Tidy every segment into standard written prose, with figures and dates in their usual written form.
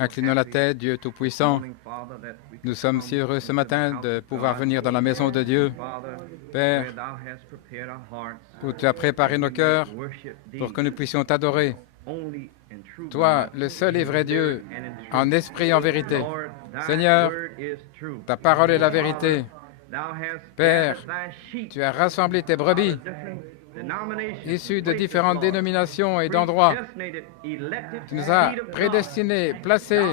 Inclinons la tête, Dieu Tout-Puissant. Nous sommes si heureux ce matin de pouvoir venir dans la maison de Dieu. Père, où tu as préparé nos cœurs pour que nous puissions t'adorer. Toi, le seul et vrai Dieu, en esprit et en vérité. Seigneur, ta parole est la vérité. Père, tu as rassemblé tes brebis, issus de différentes dénominations et d'endroits. Tu nous as prédestinés, placés,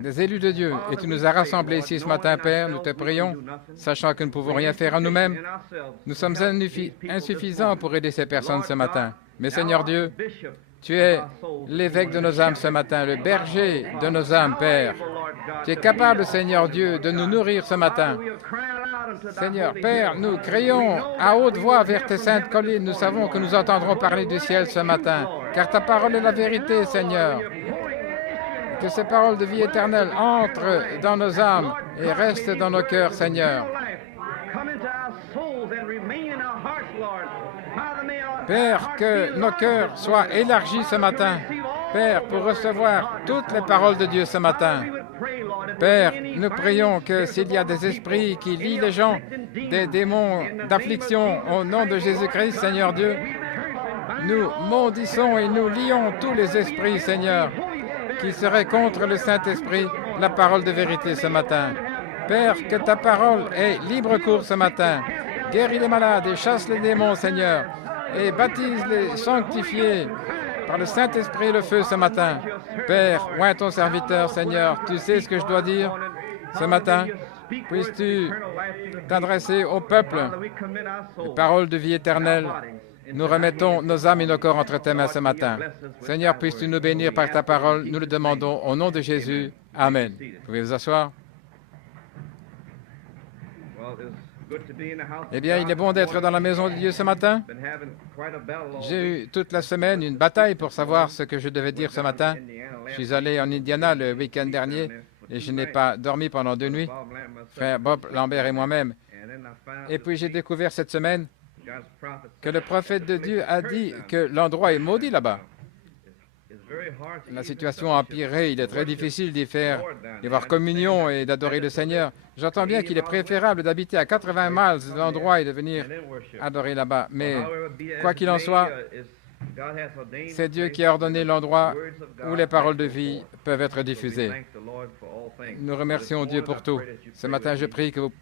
des élus de Dieu, et tu nous as rassemblés ici ce matin, Père. Nous te prions, sachant que nous ne pouvons rien faire en nous-mêmes. Nous sommes insuffisants pour aider ces personnes ce matin. Mais Seigneur Dieu, tu es l'évêque de nos âmes ce matin, le berger de nos âmes, Père. Tu es capable, Seigneur Dieu, de nous nourrir ce matin. Seigneur, Père, nous crions à haute voix vers tes saintes collines. Nous savons que nous entendrons parler du ciel ce matin, car ta parole est la vérité, Seigneur. Que ces paroles de vie éternelle entrent dans nos âmes et restent dans nos cœurs, Seigneur. Père, que nos cœurs soient élargis ce matin, Père, pour recevoir toutes les paroles de Dieu ce matin. Père, nous prions que s'il y a des esprits qui lient les gens, des démons d'affliction, au nom de Jésus-Christ, Seigneur Dieu, nous maudissons et nous lions tous les esprits, Seigneur, qui seraient contre le Saint-Esprit, la parole de vérité ce matin. Père, que ta parole ait libre cours ce matin. Guéris les malades et chasse les démons, Seigneur, et baptise les sanctifiés par le Saint-Esprit et le feu ce matin. Père, oins ton serviteur, Seigneur. Tu sais ce que je dois dire ce matin. Puisses-tu t'adresser au peuple, les paroles de vie éternelle. Nous remettons nos âmes et nos corps entre tes mains ce matin. Seigneur, puisses-tu nous bénir par ta parole. Nous le demandons au nom de Jésus. Amen. Vous pouvez vous asseoir. Eh bien, il est bon d'être dans la maison de Dieu ce matin. J'ai eu toute la semaine une bataille pour savoir ce que je devais dire ce matin. Je suis allé en Indiana le week-end dernier et je n'ai pas dormi pendant 2 nuits, frère Bob Lambert et moi-même. Et puis j'ai découvert cette semaine que le prophète de Dieu a dit que l'endroit est maudit là-bas. La situation a empiré, il est très difficile d'y avoir communion et d'adorer le Seigneur. J'entends bien qu'il est préférable d'habiter à 80 miles de l'endroit et de venir adorer là-bas. Mais quoi qu'il en soit, c'est Dieu qui a ordonné l'endroit où les paroles de vie peuvent être diffusées. Nous remercions Dieu pour tout. Ce matin, je prie que vous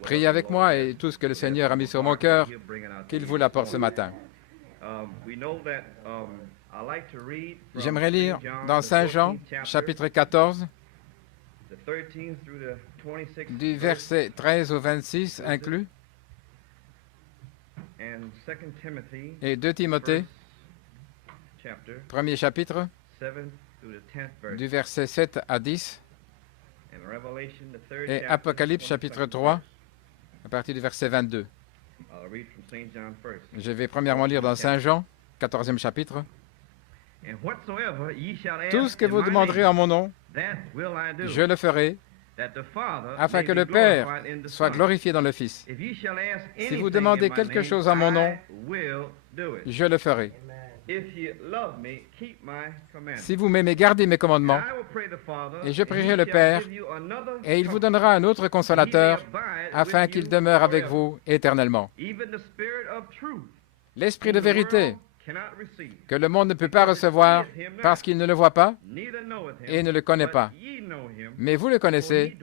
priez avec moi et tout ce que le Seigneur a mis sur mon cœur, qu'il vous l'apporte ce matin. J'aimerais lire dans Saint Jean, chapitre 14, du verset 13 au 26 inclus, et 2 Timothée, premier chapitre, du verset 7 à 10, et Apocalypse, chapitre 3, à partir du verset 22. Je vais premièrement lire dans Saint Jean, 14e chapitre. Tout ce que vous demanderez en mon nom, je le ferai, afin que le Père soit glorifié dans le Fils. Si vous demandez quelque chose en mon nom, je le ferai. Si vous m'aimez, gardez mes commandements, et je prierai le Père, et il vous donnera un autre consolateur, afin qu'il demeure avec vous éternellement. L'Esprit de vérité, que le monde ne peut pas recevoir parce qu'il ne le voit pas et ne le connaît pas. Mais vous le connaissez,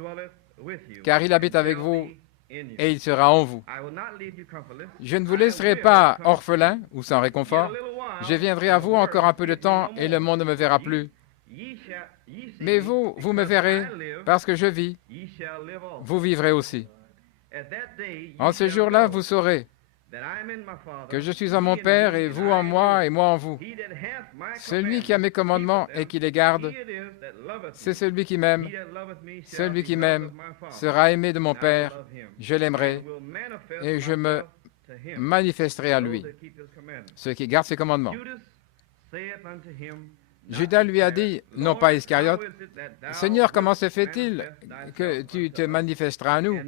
car il habite avec vous et il sera en vous. Je ne vous laisserai pas orphelin ou sans réconfort. Je viendrai à vous encore un peu de temps et le monde ne me verra plus. Mais vous, vous me verrez parce que je vis. Vous vivrez aussi. En ce jour-là, vous saurez que je suis en mon Père et vous en moi et moi en vous. Celui qui a mes commandements et qui les garde, c'est celui qui m'aime. Celui qui m'aime sera aimé de mon Père. Je l'aimerai et je me manifesterai à lui. Ceux qui gardent ses commandements. Judas lui a dit, non pas Iscariote, « Seigneur, comment se fait-il que tu te manifesteras à nous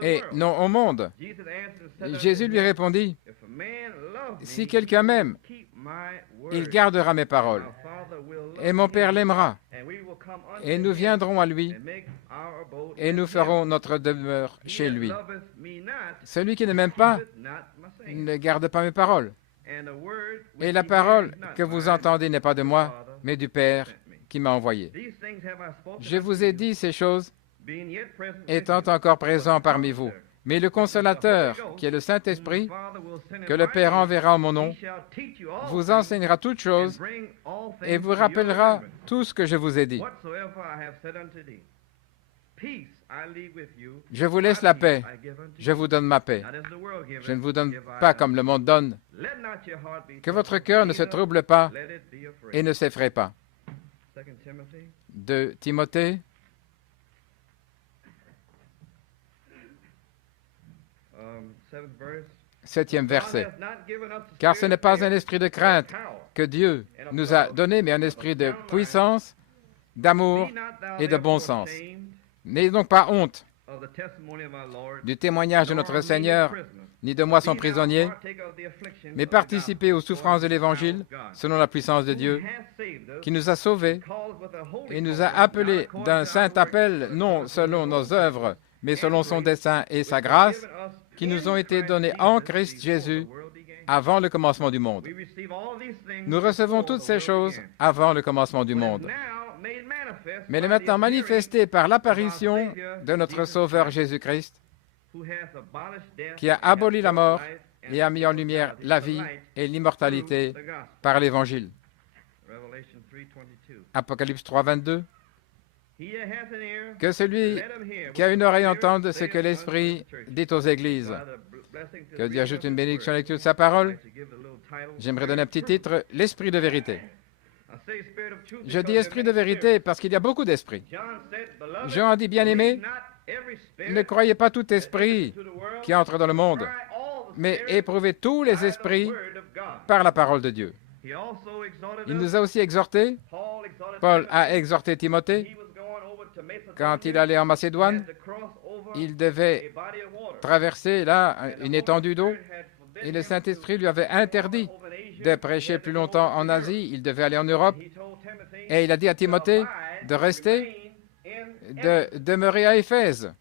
et non au monde ?» Jésus lui répondit, Si quelqu'un m'aime, il gardera mes paroles. Et mon Père l'aimera. Et nous viendrons à lui et nous ferons notre demeure chez lui. Celui qui ne m'aime pas ne garde pas mes paroles. Et la parole que vous entendez n'est pas de moi, mais du Père qui m'a envoyé. Je vous ai dit ces choses étant encore présent parmi vous. Mais le Consolateur, qui est le Saint-Esprit, que le Père enverra en mon nom, vous enseignera toutes choses et vous rappellera tout ce que je vous ai dit. Je vous laisse la paix, je vous donne ma paix. Je ne vous donne pas comme le monde donne. Que votre cœur ne se trouble pas et ne s'effraie pas. 2 Timothée, 7e verset. Car ce n'est pas un esprit de crainte que Dieu nous a donné, mais un esprit de puissance, d'amour et de bon sens. N'ayez donc pas honte du témoignage de notre Seigneur, ni de moi son prisonnier, mais participez aux souffrances de l'Évangile selon la puissance de Dieu, qui nous a sauvés et nous a appelés d'un saint appel, non selon nos œuvres, mais selon son dessein et sa grâce, qui nous ont été donnés en Christ Jésus avant le commencement du monde. Nous recevons toutes ces choses avant le commencement du monde. Mais elle est maintenant manifestée par l'apparition de notre Sauveur Jésus-Christ, qui a aboli la mort et a mis en lumière la vie et l'immortalité par l'Évangile. Apocalypse 3, 22. Que celui qui a une oreille entende ce que l'Esprit dit aux églises. Que Dieu ajoute une bénédiction à la lecture de sa parole. J'aimerais donner un petit titre, l'Esprit de vérité. Je dis esprit de vérité parce qu'il y a beaucoup d'esprits. Jean a dit, bien-aimé, ne croyez pas tout esprit qui entre dans le monde, mais éprouvez tous les esprits par la parole de Dieu. Il nous a aussi exhortés, Paul a exhorté Timothée, quand il allait en Macédoine, il devait traverser là une étendue d'eau et le Saint-Esprit lui avait interdit de prêcher plus longtemps en Asie, il devait aller en Europe et il a dit à Timothée de rester, de demeurer à Éphèse.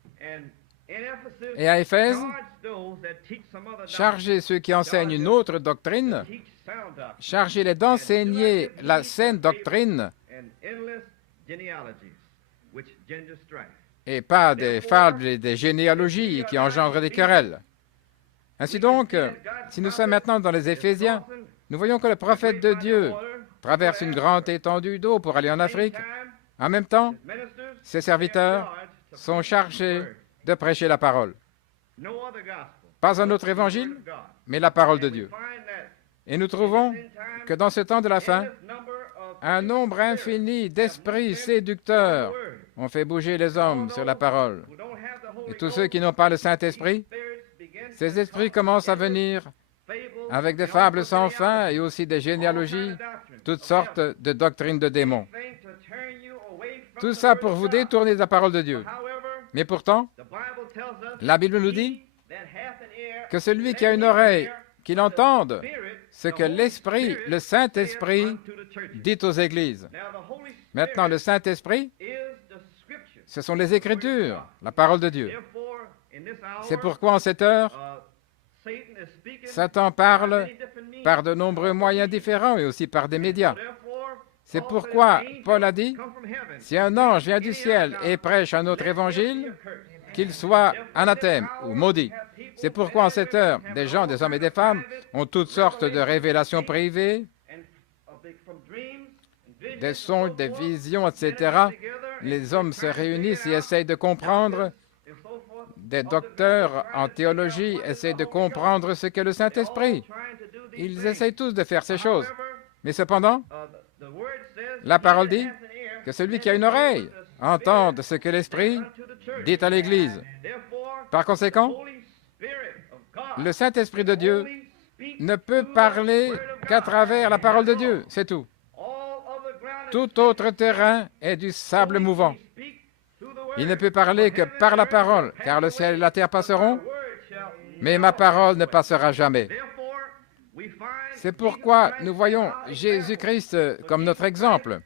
Et à Éphèse, chargez ceux qui enseignent une autre doctrine, chargez-les d'enseigner la saine doctrine et pas des fables et des généalogies qui engendrent des querelles. Ainsi donc, si nous sommes maintenant dans les Éphésiens, nous voyons que le prophète de Dieu traverse une grande étendue d'eau pour aller en Afrique. En même temps, ses serviteurs sont chargés de prêcher la parole. Pas un autre évangile, mais la parole de Dieu. Et nous trouvons que dans ce temps de la fin, un nombre infini d'esprits séducteurs ont fait bouger les hommes sur la parole. Et tous ceux qui n'ont pas le Saint-Esprit, ces esprits commencent à venir avec des fables sans fin et aussi des généalogies, toutes sortes de doctrines de démons. Tout ça pour vous détourner de la parole de Dieu. Mais pourtant, la Bible nous dit que celui qui a une oreille, qu'il entende ce que l'Esprit, le Saint-Esprit, dit aux églises. Maintenant, le Saint-Esprit, ce sont les Écritures, la parole de Dieu. C'est pourquoi en cette heure, Satan parle par de nombreux moyens différents et aussi par des médias. C'est pourquoi Paul a dit, si un ange vient du ciel et prêche un autre évangile, qu'il soit anathème ou maudit. C'est pourquoi en cette heure, des gens, des hommes et des femmes ont toutes sortes de révélations privées, des songes, des visions, etc. Les hommes se réunissent et essayent de comprendre. Des docteurs en théologie essayent de comprendre ce qu'est le Saint-Esprit. Ils essayent tous de faire ces choses. Mais cependant, la parole dit que celui qui a une oreille entende ce que l'Esprit dit à l'Église. Par conséquent, le Saint-Esprit de Dieu ne peut parler qu'à travers la parole de Dieu, c'est tout. Tout autre terrain est du sable mouvant. Il ne peut parler que par la parole, car le ciel et la terre passeront, mais ma parole ne passera jamais. C'est pourquoi nous voyons Jésus-Christ comme notre exemple.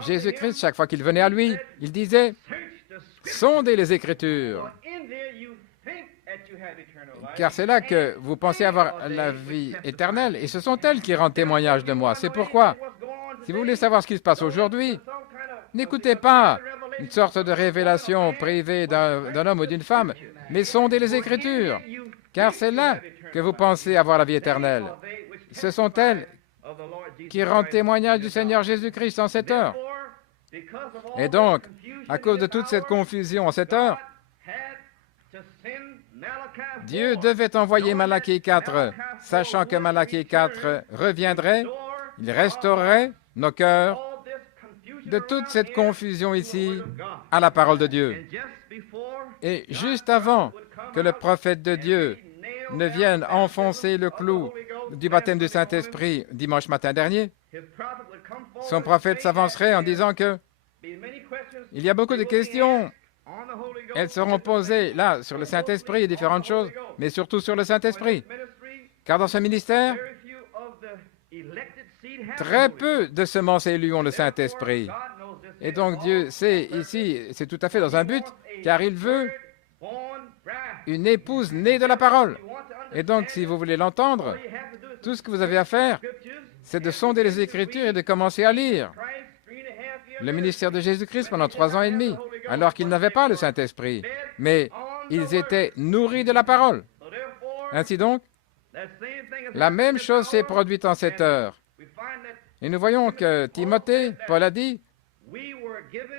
Jésus-Christ, chaque fois qu'il venait à lui, il disait, « Sondez les Écritures, car c'est là que vous pensez avoir la vie éternelle, et ce sont elles qui rendent témoignage de moi. » C'est pourquoi, si vous voulez savoir ce qui se passe aujourd'hui, n'écoutez pas une sorte de révélation privée d'un homme ou d'une femme, mais sondez les Écritures, car c'est là que vous pensez avoir la vie éternelle. Ce sont elles qui rendent témoignage du Seigneur Jésus-Christ en cette heure. Et donc, à cause de toute cette confusion en cette heure, Dieu devait envoyer Malachie 4, sachant que Malachie 4 reviendrait, il restaurerait nos cœurs de toute cette confusion ici à la parole de Dieu. Et juste avant que le prophète de Dieu ne vienne enfoncer le clou du baptême du Saint-Esprit dimanche matin dernier, son prophète s'avancerait en disant que il y a beaucoup de questions. Elles seront posées là sur le Saint-Esprit et différentes choses, mais surtout sur le Saint-Esprit. Car dans ce ministère, très peu de semences élues ont le Saint-Esprit. Et donc Dieu sait ici, c'est tout à fait dans un but, car il veut une épouse née de la parole. Et donc, si vous voulez l'entendre, tout ce que vous avez à faire, c'est de sonder les Écritures et de commencer à lire. Le ministère de Jésus-Christ pendant 3 ans et demi, alors qu'ils n'avaient pas le Saint-Esprit, mais ils étaient nourris de la parole. Ainsi donc, la même chose s'est produite en cette heure. Et nous voyons que Timothée, Paul a dit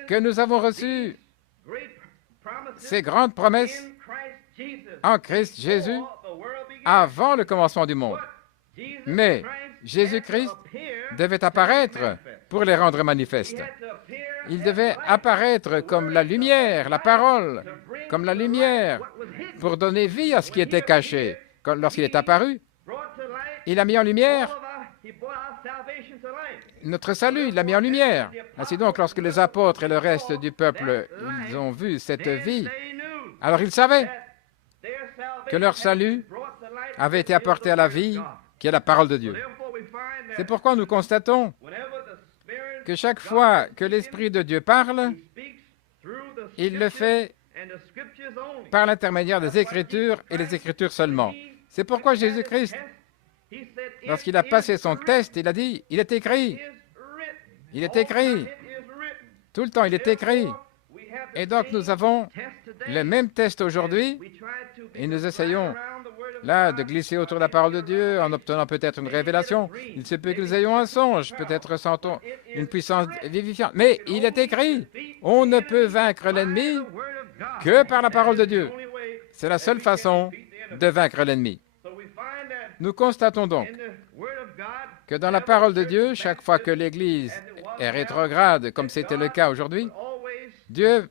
que nous avons reçu ces grandes promesses en Christ Jésus avant le commencement du monde. Mais Jésus-Christ devait apparaître pour les rendre manifestes. Il devait apparaître comme la lumière, la parole, comme la lumière, pour donner vie à ce qui était caché. Lorsqu'il est apparu, il a mis en lumière notre salut, il l'a mis en lumière. Ainsi donc, lorsque les apôtres et le reste du peuple ils ont vu cette vie, alors ils savaient que leur salut avait été apporté à la vie, qui est la parole de Dieu. C'est pourquoi nous constatons que chaque fois que l'Esprit de Dieu parle, il le fait par l'intermédiaire des Écritures et les Écritures seulement. C'est pourquoi Jésus-Christ, lorsqu'il a passé son test, il a dit, « Il est écrit, il est écrit, tout le temps il est écrit. » Et donc nous avons le même test aujourd'hui et nous essayons là de glisser autour de la parole de Dieu en obtenant peut-être une révélation. Il se peut que nous ayons un songe, peut-être ressentons une puissance vivifiante. Mais il est écrit, on ne peut vaincre l'ennemi que par la parole de Dieu. C'est la seule façon de vaincre l'ennemi. Nous constatons donc que dans la parole de Dieu, chaque fois que l'Église est rétrograde, comme c'était le cas aujourd'hui, Dieu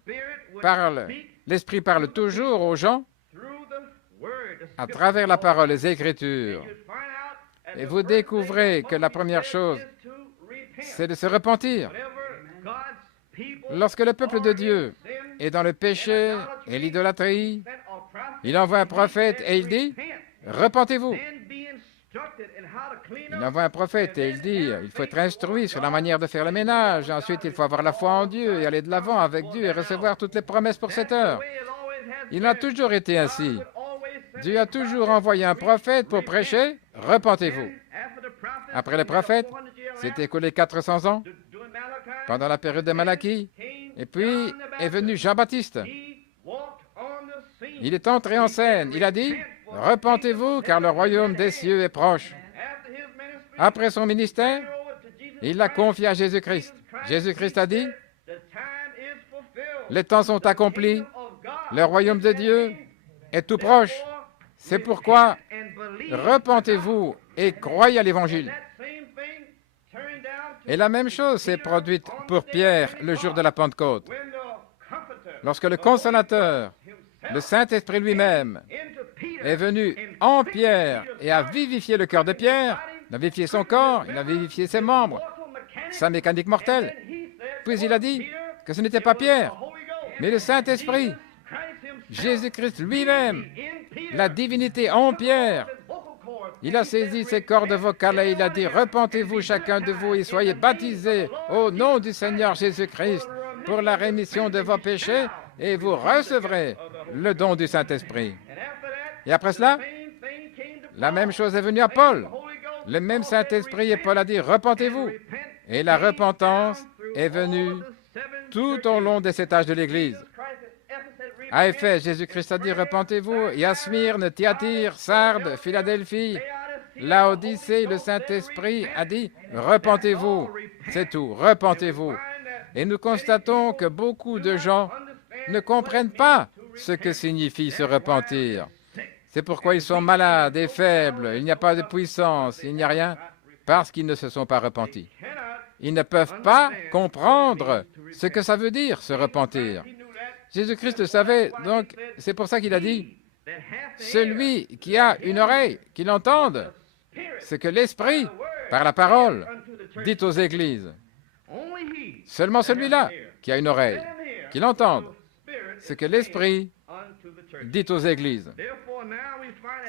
parle, l'Esprit parle toujours aux gens à travers la parole, les Écritures. Et vous découvrez que la première chose, c'est de se repentir. Lorsque le peuple de Dieu est dans le péché et l'idolâtrie, il envoie un prophète et il dit, « Repentez-vous ». Il envoie un prophète et il dit, il faut être instruit sur la manière de faire le ménage. Ensuite, il faut avoir la foi en Dieu et aller de l'avant avec Dieu et recevoir toutes les promesses pour cette heure. Il a toujours été ainsi. Dieu a toujours envoyé un prophète pour prêcher, repentez-vous. Après le prophète, s'est écoulé 400 ans, pendant la période de Malachie, et puis est venu Jean-Baptiste. Il est entré en scène, il a dit, repentez-vous car le royaume des cieux est proche. Après son ministère, il l'a confié à Jésus-Christ. Jésus-Christ a dit, les temps sont accomplis, le royaume de Dieu est tout proche. C'est pourquoi repentez-vous et croyez à l'Évangile. Et la même chose s'est produite pour Pierre le jour de la Pentecôte. Lorsque le Consolateur, le Saint-Esprit lui-même, est venu en Pierre et a vivifié le cœur de Pierre, il a vivifié son corps, il a vivifié ses membres, sa mécanique mortelle. Puis il a dit que ce n'était pas Pierre, mais le Saint-Esprit, Jésus-Christ lui-même, la divinité en Pierre, Il a saisi ses cordes vocales et il a dit, « Repentez-vous chacun de vous et soyez baptisés au nom du Seigneur Jésus-Christ pour la rémission de vos péchés et vous recevrez le don du Saint-Esprit. » Et après cela, la même chose est venue à Paul. Le même Saint-Esprit et Paul a dit, « Repentez-vous. » Et la repentance est venue tout au long des 7 âges de l'Église. À Éphèse, Jésus-Christ a dit, « Repentez-vous. » Et à Smyrne, Thyatire, Sardes, Philadelphie, Laodicée, le Saint-Esprit a dit, « Repentez-vous. » C'est tout, repentez-vous. Et nous constatons que beaucoup de gens ne comprennent pas ce que signifie se repentir. C'est pourquoi ils sont malades et faibles, il n'y a pas de puissance, il n'y a rien, parce qu'ils ne se sont pas repentis. Ils ne peuvent pas comprendre ce que ça veut dire, se repentir. Jésus-Christ le savait, donc c'est pour ça qu'il a dit, « Celui qui a une oreille, qu'il entende ce que l'Esprit, par la parole, dit aux églises. » Seulement celui-là qui a une oreille, qu'il entende ce que l'Esprit dit aux églises.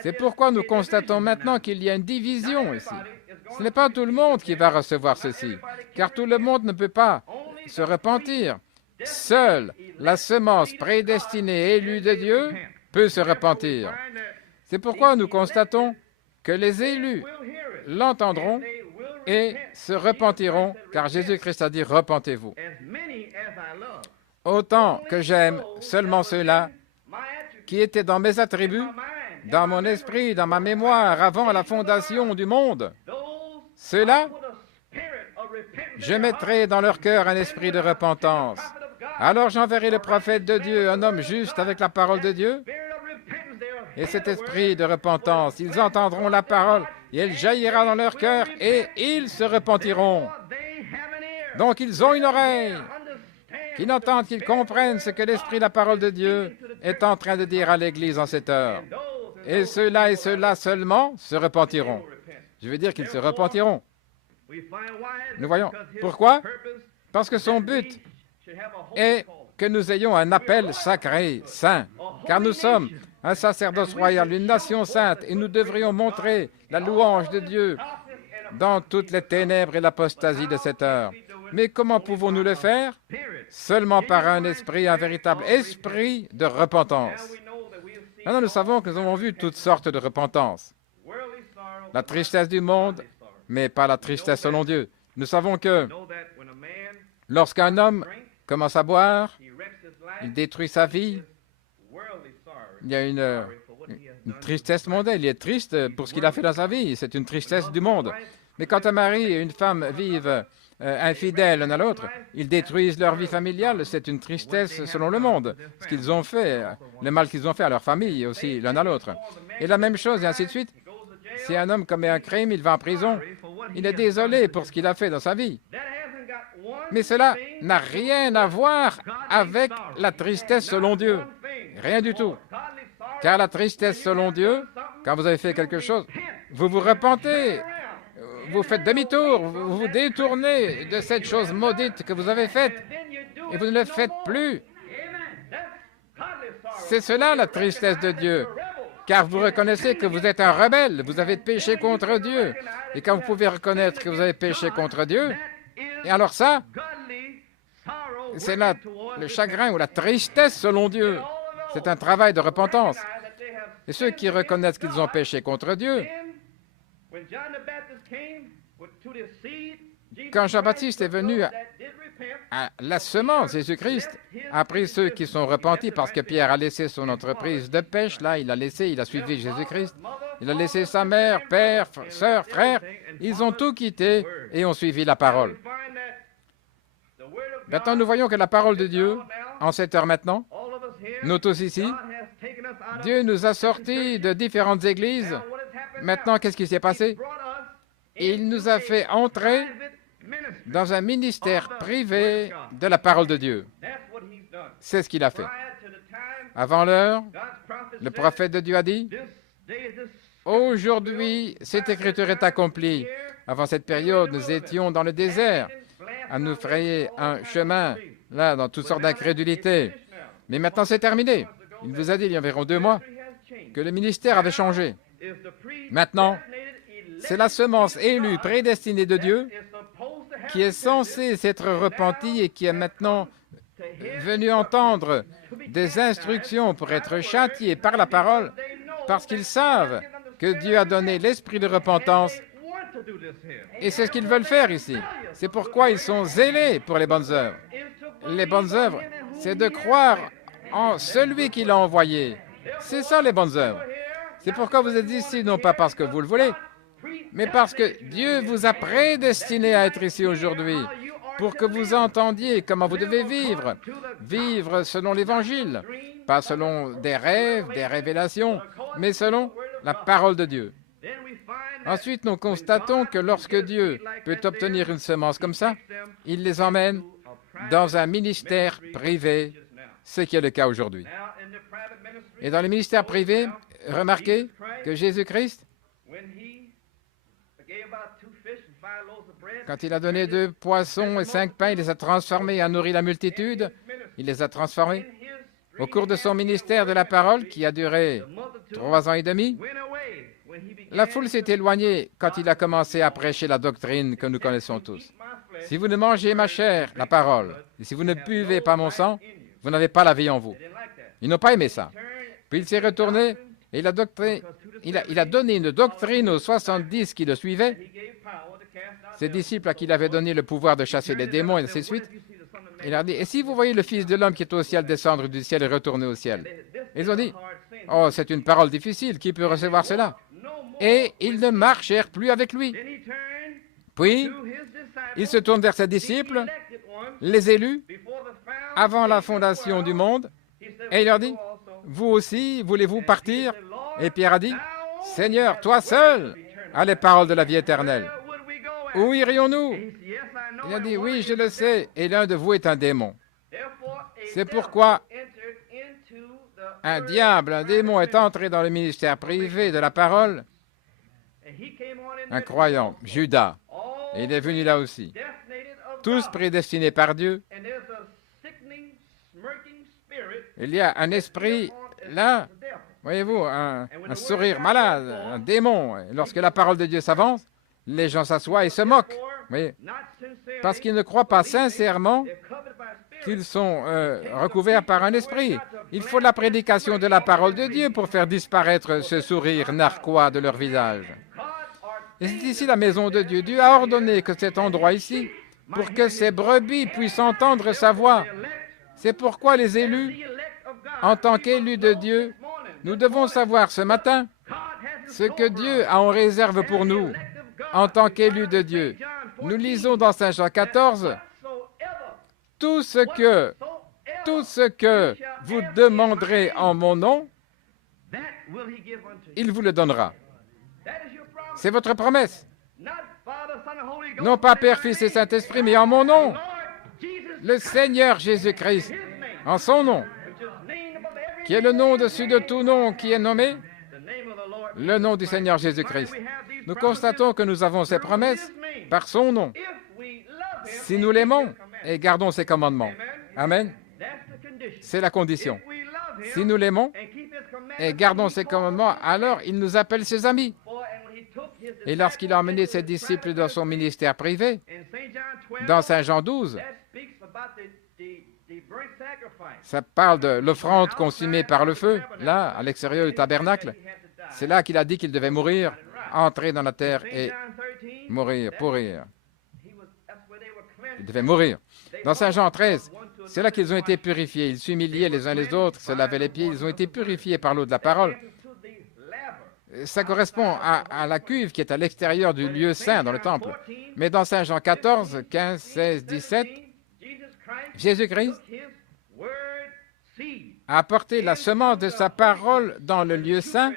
C'est pourquoi nous constatons maintenant qu'il y a une division ici. Ce n'est pas tout le monde qui va recevoir ceci, car tout le monde ne peut pas se repentir. Seule la semence prédestinée et élue de Dieu peut se repentir. C'est pourquoi nous constatons que les élus l'entendront et se repentiront, car Jésus-Christ a dit « Repentez-vous ». Autant que j'aime seulement ceux-là qui étaient dans mes attributs, dans mon esprit, dans ma mémoire, avant la fondation du monde. Ceux-là, je mettrai dans leur cœur un esprit de repentance. Alors j'enverrai le prophète de Dieu, un homme juste avec la parole de Dieu, et cet esprit de repentance, ils entendront la parole, et elle jaillira dans leur cœur, et ils se repentiront. Donc ils ont une oreille, qu'ils entendent, qu'ils comprennent ce que l'esprit, la parole de Dieu, est en train de dire à l'Église en cette heure. Et ceux-là et ceux-là seulement se repentiront. Je veux dire qu'ils se repentiront. Nous voyons. Pourquoi? Parce que son but est que nous ayons un appel sacré, saint, car nous sommes un sacerdoce royal, une nation sainte, et nous devrions montrer la louange de Dieu dans toutes les ténèbres et l'apostasie de cette heure. Mais comment pouvons-nous le faire? Seulement par un esprit, un véritable esprit de repentance. Maintenant, nous savons que nous avons vu toutes sortes de repentance. La tristesse du monde, mais pas la tristesse selon Dieu. Nous savons que lorsqu'un homme commence à boire, il détruit sa vie. Il y a une tristesse mondaine. Il est triste pour ce qu'il a fait dans sa vie. C'est une tristesse du monde. Mais quand un mari et une femme vivent infidèles l'un à l'autre, ils détruisent leur vie familiale. C'est une tristesse selon le monde. Ce qu'ils ont fait, le mal qu'ils ont fait à leur famille aussi l'un à l'autre. Et la même chose, et ainsi de suite. Si un homme commet un crime, il va en prison. Il est désolé pour ce qu'il a fait dans sa vie. Mais cela n'a rien à voir avec la tristesse selon Dieu. Rien du tout. Car la tristesse selon Dieu, quand vous avez fait quelque chose, vous vous repentez, vous faites demi-tour, vous vous détournez de cette chose maudite que vous avez faite et vous ne le faites plus. C'est cela la tristesse de Dieu. Car vous reconnaissez que vous êtes un rebelle, vous avez péché contre Dieu. Et quand vous pouvez reconnaître que vous avez péché contre Dieu, et alors ça, c'est là le chagrin ou la tristesse selon Dieu. C'est un travail de repentance. Et ceux qui reconnaissent qu'ils ont péché contre Dieu, quand Jean-Baptiste est venu à la semence, Jésus-Christ a pris ceux qui sont repentis parce que Pierre a laissé son entreprise de pêche. Là, il a suivi Jésus-Christ. Il a laissé sa mère, père, sœur, frère. Ils ont tout quitté et ont suivi la parole. Maintenant, nous voyons que la parole de Dieu, en cette heure maintenant, nous tous ici, Dieu nous a sortis de différentes églises. Maintenant, qu'est-ce qui s'est passé? Il nous a fait entrer dans un ministère privé de la parole de Dieu. C'est ce qu'il a fait. Avant l'heure, le prophète de Dieu a dit, « Aujourd'hui, cette écriture est accomplie. » Avant cette période, nous étions dans le désert, à nous frayer un chemin, là, dans toutes sortes d'incrédulités. Mais maintenant, c'est terminé. Il vous a dit, il y a environ 2 mois, que le ministère avait changé. Maintenant, c'est la semence élue, prédestinée de Dieu, qui est censée s'être repentie et qui est maintenant venue entendre des instructions pour être châtiée par la parole, parce qu'ils savent que Dieu a donné l'esprit de repentance. Et c'est ce qu'ils veulent faire ici. C'est pourquoi ils sont zélés pour les bonnes œuvres. Les bonnes œuvres, c'est de croire en celui qui l'a envoyé. C'est ça les bonnes œuvres. C'est pourquoi vous êtes ici, non pas parce que vous le voulez, mais parce que Dieu vous a prédestiné à être ici aujourd'hui, pour que vous entendiez comment vous devez vivre. Vivre selon l'Évangile, pas selon des rêves, des révélations, mais selon la parole de Dieu. Ensuite, nous constatons que lorsque Dieu peut obtenir une semence comme ça, il les emmène dans un ministère privé, ce qui est le cas aujourd'hui. Et dans les ministères privés, remarquez que Jésus-Christ, quand il a donné 2 poissons et 5 pains, il les a transformés et a nourri la multitude. Il les a transformés. Au cours de son ministère de la parole, qui a duré 3 ans et demi, la foule s'est éloignée quand il a commencé à prêcher la doctrine que nous connaissons tous. Si vous ne mangez ma chair, la parole, et si vous ne buvez pas mon sang, vous n'avez pas la vie en vous. Ils n'ont pas aimé ça. Puis il s'est retourné et il a donné une doctrine aux 70 qui le suivaient, ses disciples à qui il avait donné le pouvoir de chasser les démons et ainsi de suite. Il leur a dit, et si vous voyez le Fils de l'homme qui est au ciel descendre du ciel et retourner au ciel? Ils ont dit, oh, c'est une parole difficile, qui peut recevoir cela? Et ils ne marchèrent plus avec lui. Puis, il se tourne vers ses disciples, les élus, avant la fondation du monde, et il leur dit, vous aussi, voulez-vous partir? Et Pierre a dit, Seigneur, toi seul as les paroles de la vie éternelle. Où irions-nous? Il a dit, oui, je le sais, et l'un de vous est un démon. C'est pourquoi un diable, un démon est entré dans le ministère privé de la parole, un croyant, Judas, et il est venu là aussi. Tous prédestinés par Dieu. Il y a un esprit là, voyez-vous, un sourire malade, un démon. Et lorsque la parole de Dieu s'avance, les gens s'assoient et se moquent. Voyez, parce qu'ils ne croient pas sincèrement qu'ils sont recouverts par un esprit. Il faut la prédication de la parole de Dieu pour faire disparaître ce sourire narquois de leur visage. Et c'est ici la maison de Dieu. Dieu a ordonné que cet endroit ici, pour que ces brebis puissent entendre sa voix. C'est pourquoi les élus, en tant qu'élus de Dieu, nous devons savoir ce matin ce que Dieu a en réserve pour nous en tant qu'élus de Dieu. Nous lisons dans Saint Jean 14, tout ce que vous demanderez en mon nom, il vous le donnera. C'est votre promesse. Non pas Père, Fils et Saint-Esprit, mais en mon nom. Le Seigneur Jésus-Christ, en son nom, qui est le nom au-dessus de tout nom qui est nommé, le nom du Seigneur Jésus-Christ. Nous constatons que nous avons ces promesses par son nom, si nous l'aimons et gardons ses commandements. Amen. C'est la condition. Si nous l'aimons et gardons ses commandements, alors il nous appelle ses amis. Et lorsqu'il a emmené ses disciples dans son ministère privé, dans Saint Jean 12, ça parle de l'offrande consumée par le feu, là, à l'extérieur du tabernacle. C'est là qu'il a dit qu'il devait mourir, entrer dans la terre et mourir, pourrir. Il devait mourir. Dans Saint Jean 13, c'est là qu'ils ont été purifiés. Ils s'humiliaient les uns les autres, se lavaient les pieds. Ils ont été purifiés par l'eau de la parole. Ça correspond à la cuve qui est à l'extérieur du lieu saint dans le temple. Mais dans Saint Jean 14, 15, 16, 17, Jésus-Christ a apporté la semence de sa parole dans le lieu saint,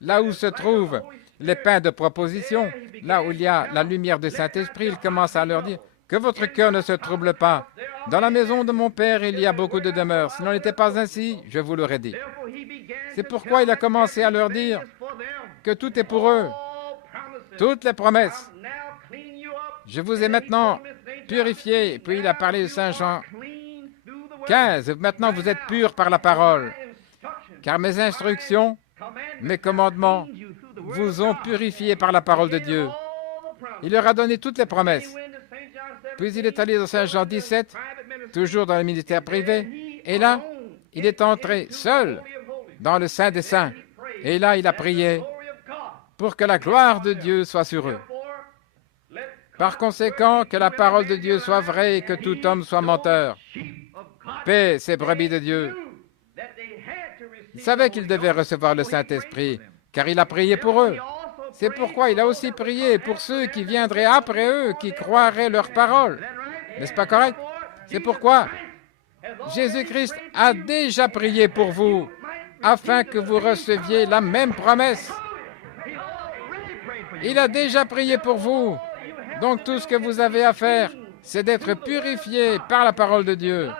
là où se trouvent les pains de proposition, là où il y a la lumière du Saint-Esprit. Il commence à leur dire que votre cœur ne se trouble pas. Dans la maison de mon Père, il y a beaucoup de demeures. S'il n'en était pas ainsi, je vous l'aurais dit. C'est pourquoi il a commencé à leur dire que tout est pour eux. Toutes les promesses. Je vous ai maintenant purifiés. Puis il a parlé de Saint Jean 15. Maintenant, vous êtes purs par la parole. Car mes instructions, mes commandements vous ont purifié par la parole de Dieu. Il leur a donné toutes les promesses. Puis il est allé dans Saint Jean 17, toujours dans le ministère privé, et là, il est entré seul dans le Saint des Saints. Et là, il a prié pour que la gloire de Dieu soit sur eux. Par conséquent, que la parole de Dieu soit vraie et que tout homme soit menteur. Paix, ces brebis de Dieu. Il savait qu'il devait recevoir le Saint-Esprit, car il a prié pour eux. C'est pourquoi il a aussi prié pour ceux qui viendraient après eux, qui croiraient leurs paroles. N'est-ce pas correct? C'est pourquoi Jésus-Christ a déjà prié pour vous, afin que vous receviez la même promesse. Il a déjà prié pour vous. Donc tout ce que vous avez à faire, c'est d'être purifié par la parole de Dieu.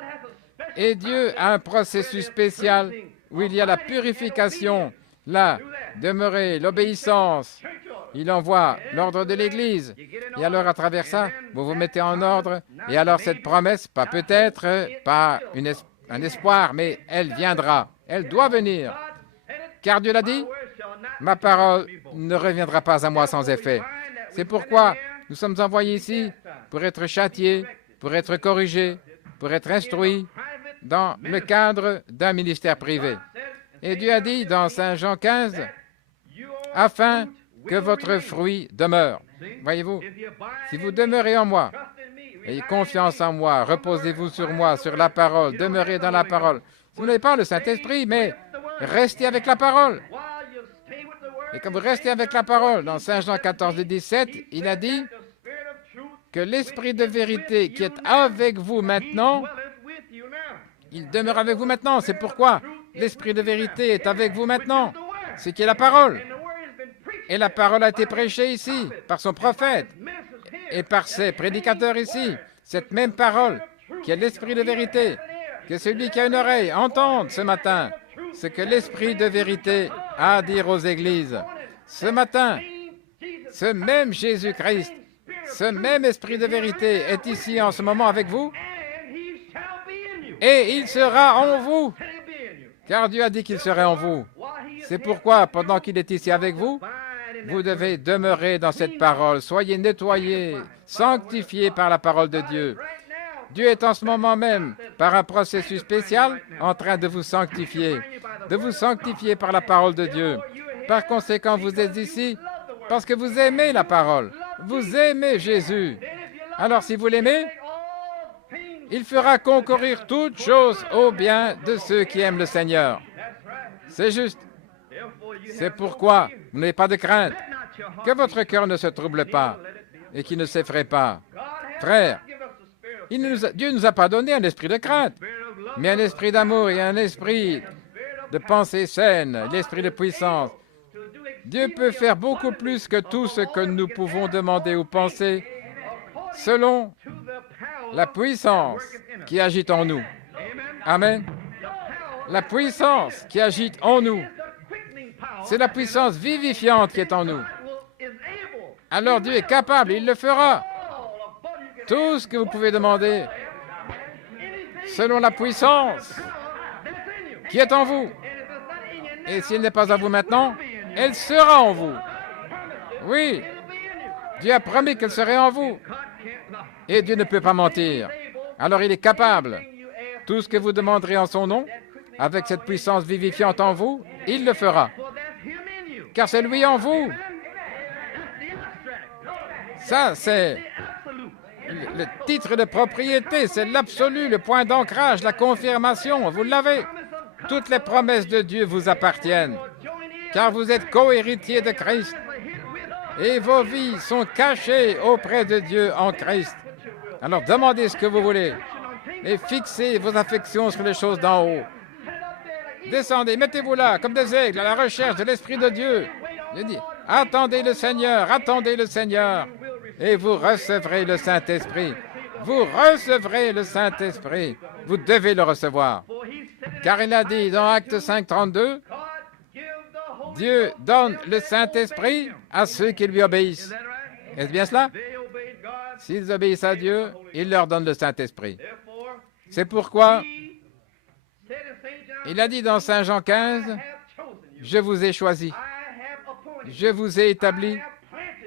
Et Dieu a un processus spécial où il y a la purification, la demeurer, l'obéissance. Il envoie l'ordre de l'Église. Et alors, à travers ça, vous vous mettez en ordre. Et alors, cette promesse, pas peut-être, pas un espoir, mais elle viendra. Elle doit venir. Car Dieu l'a dit, ma parole ne reviendra pas à moi sans effet. C'est pourquoi nous sommes envoyés ici pour être châtiés, pour être corrigés, pour être instruits dans le cadre d'un ministère privé. Et Dieu a dit dans Saint Jean 15, afin que votre fruit demeure. Voyez-vous, si vous demeurez en moi, ayez confiance en moi, reposez-vous sur moi, sur la parole, demeurez dans la parole. Vous n'avez pas le Saint-Esprit, mais restez avec la parole. Et quand vous restez avec la parole, dans Saint Jean 14 et 17, il a dit que l'Esprit de vérité qui est avec vous maintenant, il demeure avec vous maintenant. C'est pourquoi l'Esprit de vérité est avec vous maintenant. C'est qui est la parole. Et la parole a été prêchée ici par son prophète et par ses prédicateurs ici. Cette même parole qui est l'Esprit de vérité. Que celui qui a une oreille entende ce matin ce que l'Esprit de vérité a à dire aux églises. Ce matin, ce même Jésus-Christ, ce même Esprit de vérité est ici en ce moment avec vous et il sera en vous, car Dieu a dit qu'il serait en vous. C'est pourquoi, pendant qu'il est ici avec vous, vous devez demeurer dans cette parole. Soyez nettoyés, sanctifiés par la parole de Dieu. Dieu est en ce moment même, par un processus spécial, en train de vous sanctifier par la parole de Dieu. Par conséquent, vous êtes ici parce que vous aimez la parole. Vous aimez Jésus. Alors, si vous l'aimez, il fera concourir toutes choses au bien de ceux qui aiment le Seigneur. C'est juste. C'est pourquoi vous n'avez pas de crainte. Que votre cœur ne se trouble pas et qu'il ne s'effraie pas. Frère, Dieu ne nous a pas donné un esprit de crainte, mais un esprit d'amour et un esprit de pensée saine, l'esprit de puissance. Dieu peut faire beaucoup plus que tout ce que nous pouvons demander ou penser selon la puissance qui agite en nous. Amen. La puissance qui agite en nous. C'est la puissance vivifiante qui est en nous. Alors Dieu est capable, il le fera. Tout ce que vous pouvez demander, selon la puissance qui est en vous. Et si elle n'est pas à vous maintenant, elle sera en vous. Oui, Dieu a promis qu'elle serait en vous. Et Dieu ne peut pas mentir. Alors il est capable. Tout ce que vous demanderez en son nom, avec cette puissance vivifiante en vous, il le fera. Car c'est lui en vous. Ça, c'est le titre de propriété, c'est l'absolu, le point d'ancrage, la confirmation. Vous l'avez. Toutes les promesses de Dieu vous appartiennent, car vous êtes co-héritiers de Christ. Et vos vies sont cachées auprès de Dieu en Christ. Alors demandez ce que vous voulez et fixez vos affections sur les choses d'en haut. Descendez, mettez-vous là, comme des aigles, à la recherche de l'Esprit de Dieu. Je dis, attendez le Seigneur, et vous recevrez le Saint-Esprit. Vous recevrez le Saint-Esprit. Vous devez le recevoir. Car il a dit dans Actes 5, 32, Dieu donne le Saint-Esprit à ceux qui lui obéissent. Est-ce bien cela? S'ils obéissent à Dieu, il leur donne le Saint-Esprit. C'est pourquoi il a dit dans Saint Jean 15, « Je vous ai choisi. je vous ai établi,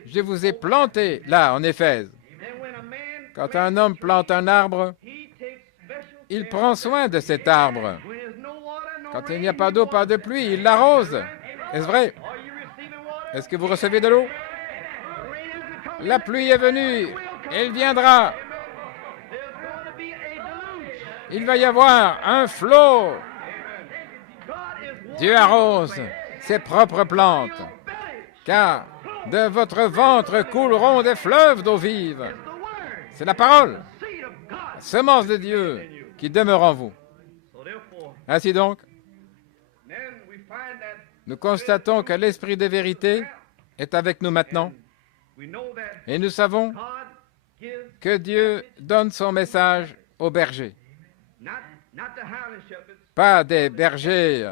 je vous ai planté là en Éphèse. Quand un homme plante un arbre, il prend soin de cet arbre. Quand il n'y a pas d'eau, pas de pluie, il l'arrose. Est-ce vrai? Est-ce que vous recevez de l'eau? La pluie est venue, elle viendra. Il va y avoir un flot. Dieu arrose ses propres plantes, car de votre ventre couleront des fleuves d'eau vive. C'est la parole, la semence de Dieu qui demeure en vous. Ainsi donc, nous constatons que l'Esprit de vérité est avec nous maintenant, et nous savons que Dieu donne son message aux bergers. Pas des bergers,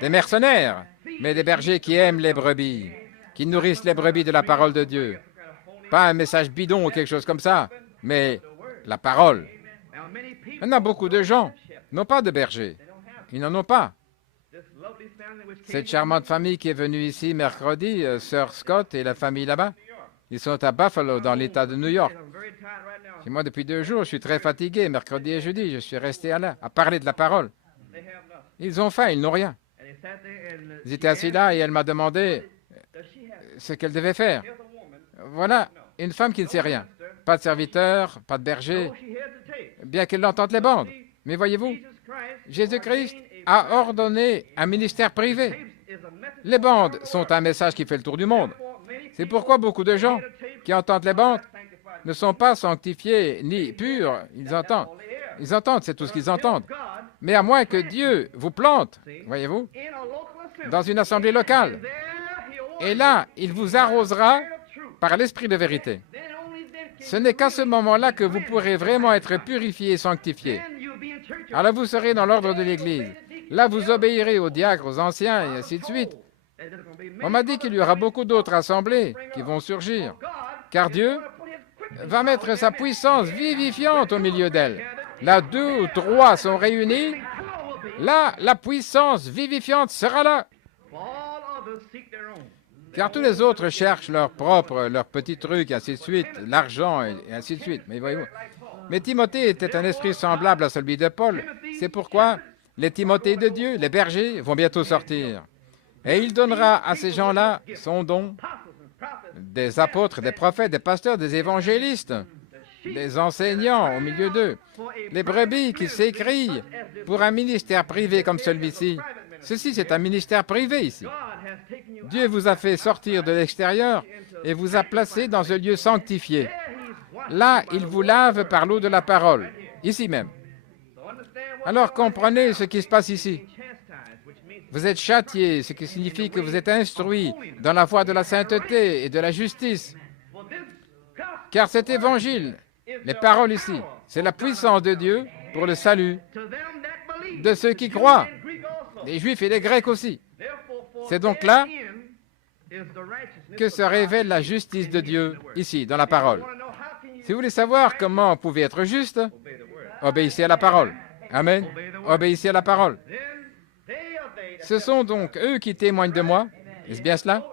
des mercenaires, mais des bergers qui aiment les brebis, qui nourrissent les brebis de la parole de Dieu. Pas un message bidon ou quelque chose comme ça, mais la parole. Maintenant, beaucoup de gens n'ont pas de berger. Ils n'en ont pas. Cette charmante famille qui est venue ici mercredi, Sœur Scott et la famille là-bas, ils sont à Buffalo, dans l'État de New York. Et moi, depuis 2 jours, je suis très fatigué. Mercredi et jeudi, je suis resté là, à parler de la parole. Ils ont faim, ils n'ont rien. Ils étaient assis là et elle m'a demandé ce qu'elle devait faire. Voilà, une femme qui ne sait rien. Pas de serviteur, pas de berger, bien qu'elle entende les bandes. Mais voyez-vous, Jésus-Christ a ordonné un ministère privé. Les bandes sont un message qui fait le tour du monde. C'est pourquoi beaucoup de gens qui entendent les bandes ne sont pas sanctifiés ni purs. Ils entendent, c'est tout ce qu'ils entendent. Mais à moins que Dieu vous plante, voyez-vous, dans une assemblée locale. Et là, il vous arrosera par l'esprit de vérité. Ce n'est qu'à ce moment-là que vous pourrez vraiment être purifié et sanctifié. Alors vous serez dans l'ordre de l'Église. Là, vous obéirez aux diacres, aux anciens, et ainsi de suite. On m'a dit qu'il y aura beaucoup d'autres assemblées qui vont surgir, car Dieu va mettre sa puissance vivifiante au milieu d'elles. Là, 2 ou 3 sont réunis, là, la puissance vivifiante sera là. Car tous les autres cherchent leur petit truc, ainsi de suite, l'argent, et ainsi de suite. Mais Timothée était un esprit semblable à celui de Paul. C'est pourquoi les Timothées de Dieu, les bergers, vont bientôt sortir. Et il donnera à ces gens-là son don, des apôtres, des prophètes, des pasteurs, des évangélistes, des enseignants au milieu d'eux, les brebis qui s'écrient pour un ministère privé comme celui-ci. Ceci, c'est un ministère privé ici. Dieu vous a fait sortir de l'extérieur et vous a placé dans un lieu sanctifié. Là, il vous lave par l'eau de la parole, ici même. Alors comprenez ce qui se passe ici. Vous êtes châtiés, ce qui signifie que vous êtes instruits dans la voie de la sainteté et de la justice. Car cet évangile, les paroles ici, c'est la puissance de Dieu pour le salut de ceux qui croient, les Juifs et les Grecs aussi. C'est donc là que se révèle la justice de Dieu, ici, dans la parole. Si vous voulez savoir comment vous pouvez être juste, obéissez à la parole. Amen. Obéissez à la parole. Ce sont donc eux qui témoignent de moi. Est-ce bien cela?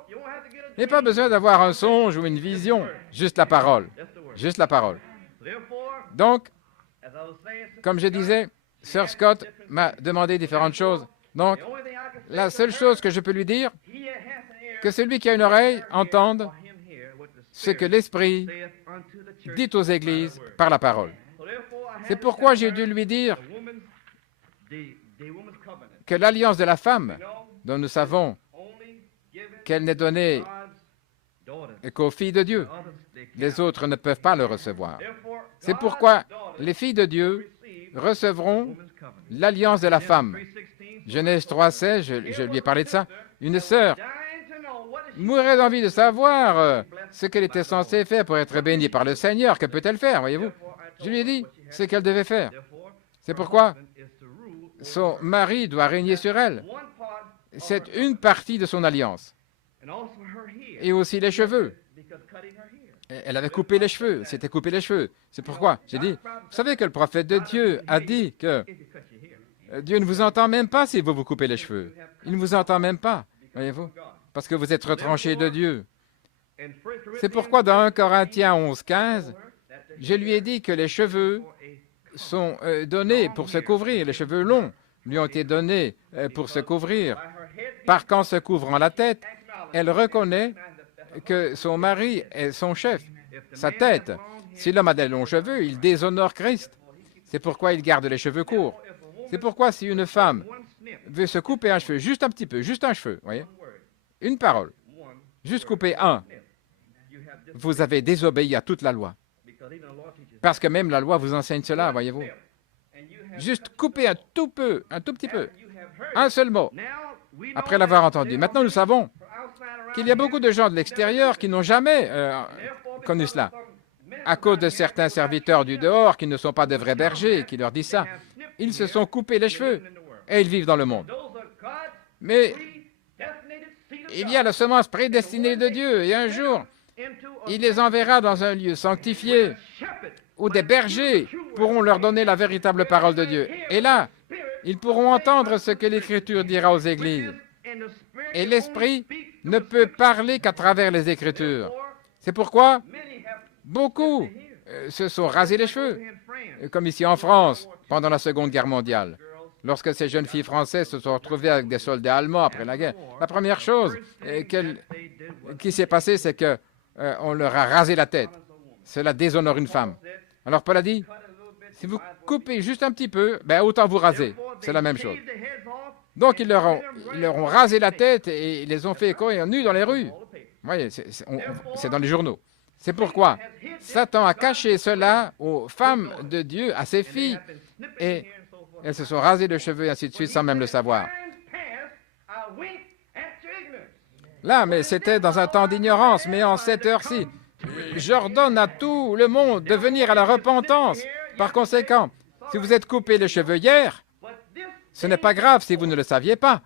Il n'y a pas besoin d'avoir un songe ou une vision, juste la parole. Juste la parole. Donc, comme je disais, Sœur Scott m'a demandé différentes choses. Donc, la seule chose que je peux lui dire, que celui qui a une oreille entende ce que l'Esprit dit aux églises par la parole. C'est pourquoi j'ai dû lui dire que l'alliance de la femme, dont nous savons qu'elle n'est donnée qu'aux filles de Dieu, les autres ne peuvent pas le recevoir. C'est pourquoi les filles de Dieu recevront l'alliance de la femme. Genèse 3,16, je lui ai parlé de ça. Une sœur mourrait d'envie de savoir ce qu'elle était censée faire pour être bénie par le Seigneur. Que peut-elle faire, voyez-vous? Je lui ai dit ce qu'elle devait faire. C'est pourquoi son mari doit régner sur elle. C'est une partie de son alliance. Et aussi les cheveux. Elle avait coupé les cheveux, s'était coupé les cheveux. C'est pourquoi j'ai dit, vous savez que le prophète de Dieu a dit que Dieu ne vous entend même pas si vous vous coupez les cheveux. Il ne vous entend même pas, voyez-vous. parce que vous êtes retranchés de Dieu. C'est pourquoi dans 1 Corinthiens 11:15, je lui ai dit que les cheveux sont donnés pour se couvrir. Les cheveux longs lui ont été donnés pour se couvrir. Par qu'en se couvrant la tête, elle reconnaît que son mari est son chef, sa tête. Si l'homme a des longs cheveux, il déshonore Christ. C'est pourquoi il garde les cheveux courts. C'est pourquoi si une femme veut se couper un cheveu, juste un petit peu, juste un cheveu, voyez, une parole, juste couper un, vous avez désobéi à toute la loi. Parce que même la loi vous enseigne cela, voyez-vous. Juste couper un tout peu, un tout petit peu, un seul mot, après l'avoir entendu. Maintenant, nous savons qu'il y a beaucoup de gens de l'extérieur qui n'ont jamais connu cela, à cause de certains serviteurs du dehors qui ne sont pas de vrais bergers, qui leur disent ça. Ils se sont coupés les cheveux et ils vivent dans le monde. Mais il y a la semence prédestinée de Dieu et un jour, il les enverra dans un lieu sanctifié où des bergers pourront leur donner la véritable parole de Dieu. Et là, ils pourront entendre ce que l'Écriture dira aux églises. Et l'Esprit ne peut parler qu'à travers les Écritures. C'est pourquoi beaucoup se sont rasés les cheveux, comme ici en France, pendant la Seconde Guerre mondiale. Lorsque ces jeunes filles françaises se sont retrouvées avec des soldats allemands après la guerre, la première chose qui s'est passée, c'est qu'on leur a rasé la tête. Cela déshonore une femme. Alors Paul a dit, si vous coupez juste un petit peu, ben autant vous raser. C'est la même chose. Donc ils leur ont rasé la tête et ils les ont fait courir nus dans les rues. Vous voyez, c'est dans les journaux. C'est pourquoi Satan a caché cela aux femmes de Dieu, à ses filles, et elles se sont rasées de cheveux et ainsi de suite sans même le savoir. Là, mais c'était dans un temps d'ignorance, mais en cette heure-ci, j'ordonne à tout le monde de venir à la repentance. Par conséquent, si vous êtes coupé les cheveux hier, ce n'est pas grave si vous ne le saviez pas.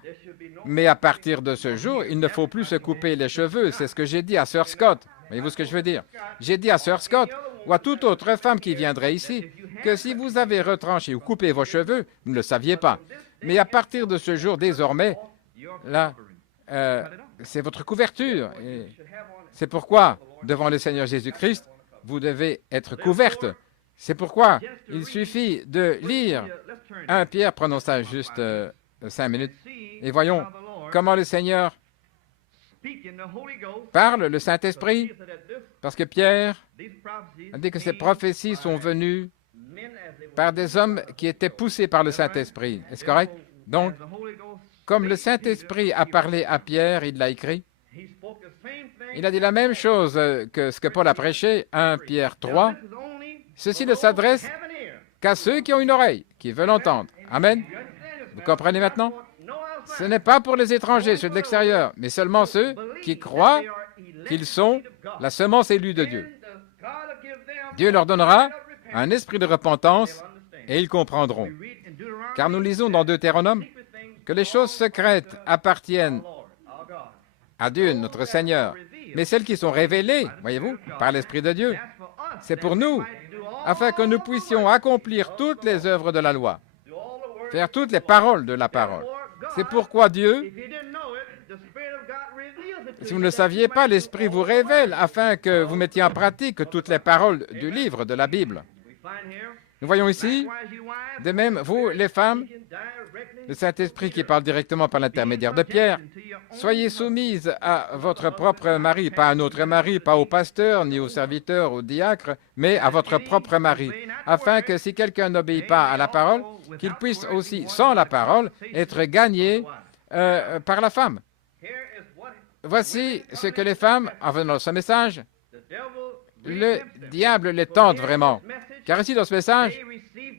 Mais à partir de ce jour, il ne faut plus se couper les cheveux. C'est ce que j'ai dit à Sœur Scott. Voyez-vous ce que je veux dire? J'ai dit à Sœur Scott ou à toute autre femme qui viendrait ici que si vous avez retranché ou coupé vos cheveux, vous ne le saviez pas. Mais à partir de ce jour, désormais, là, c'est votre couverture. Et c'est pourquoi, devant le Seigneur Jésus-Christ, vous devez être couverte. C'est pourquoi il suffit de lire 1 Pierre, prenons ça juste 5 minutes, et voyons comment le Seigneur parle, le Saint-Esprit, parce que Pierre a dit que ces prophéties sont venues par des hommes qui étaient poussés par le Saint-Esprit. Est-ce correct? Donc, comme le Saint-Esprit a parlé à Pierre, il l'a écrit. Il a dit la même chose que ce que Paul a prêché, 1 Pierre 3. Ceci ne s'adresse qu'à ceux qui ont une oreille, qui veulent entendre. Amen. Vous comprenez maintenant? Ce n'est pas pour les étrangers, ceux de l'extérieur, mais seulement ceux qui croient qu'ils sont la semence élue de Dieu. Dieu leur donnera un esprit de repentance et ils comprendront. Car nous lisons dans Deutéronome que les choses secrètes appartiennent à Dieu, notre Seigneur, mais celles qui sont révélées, voyez-vous, par l'Esprit de Dieu, c'est pour nous, afin que nous puissions accomplir toutes les œuvres de la loi, faire toutes les paroles de la parole. C'est pourquoi Dieu, si vous ne le saviez pas, l'Esprit vous révèle afin que vous mettiez en pratique toutes les paroles du livre de la Bible. Nous voyons ici, de même, vous, les femmes, le Saint-Esprit qui parle directement par l'intermédiaire de Pierre, soyez soumises à votre propre mari, pas à un autre mari, pas au pasteur, ni au serviteur, au diacre, mais à votre propre mari, afin que si quelqu'un n'obéit pas à la parole, qu'il puisse aussi, sans la parole, être gagné par la femme. Voici ce que les femmes, en venant dans ce message, le diable les tente vraiment. Car ici, dans ce message,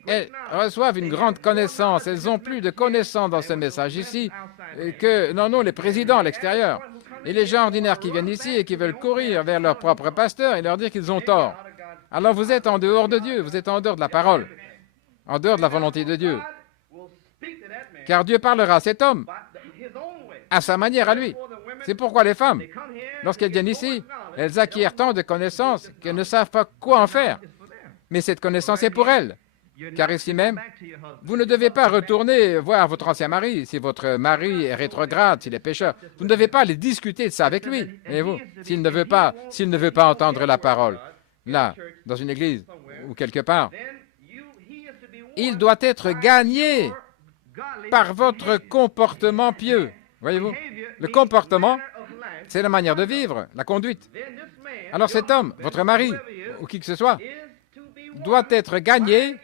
elles reçoivent une grande connaissance. Elles ont plus de connaissance dans ce message ici que n'en ont les présidents à l'extérieur. Et les gens ordinaires qui viennent ici et qui veulent courir vers leur propre pasteur et leur dire qu'ils ont tort. Alors vous êtes en dehors de Dieu, vous êtes en dehors de la parole, en dehors de la volonté de Dieu. Car Dieu parlera à cet homme à sa manière à lui. C'est pourquoi les femmes, lorsqu'elles viennent ici, elles acquièrent tant de connaissances qu'elles ne savent pas quoi en faire. Mais cette connaissance est pour elles. Car ici même, vous ne devez pas retourner voir votre ancien mari, si votre mari est rétrograde, s'il est pécheur. Vous ne devez pas aller discuter de ça avec lui. Voyez-vous, s'il ne veut pas entendre la parole, là, dans une église ou quelque part, il doit être gagné par votre comportement pieux. Voyez-vous, le comportement, c'est la manière de vivre, la conduite. Alors cet homme, votre mari, ou qui que ce soit, doit être gagné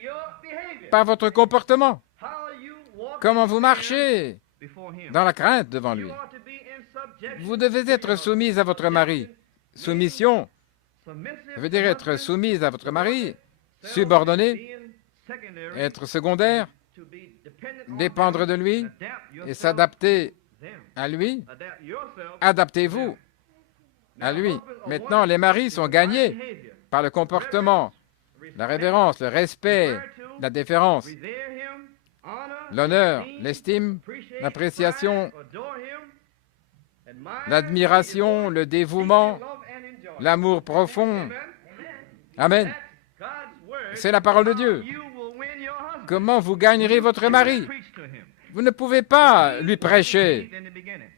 par votre comportement. Comment vous marchez dans la crainte devant lui. Vous devez être soumise à votre mari. Soumission, ça veut dire être soumise à votre mari, subordonnée, être secondaire, dépendre de lui et s'adapter à lui. Adaptez-vous à lui. Maintenant, les maris sont gagnés par le comportement, la révérence, le respect, la déférence, l'honneur, l'estime, l'appréciation, l'admiration, le dévouement, l'amour profond. Amen. C'est la parole de Dieu. Comment vous gagnerez votre mari? Vous ne pouvez pas lui prêcher,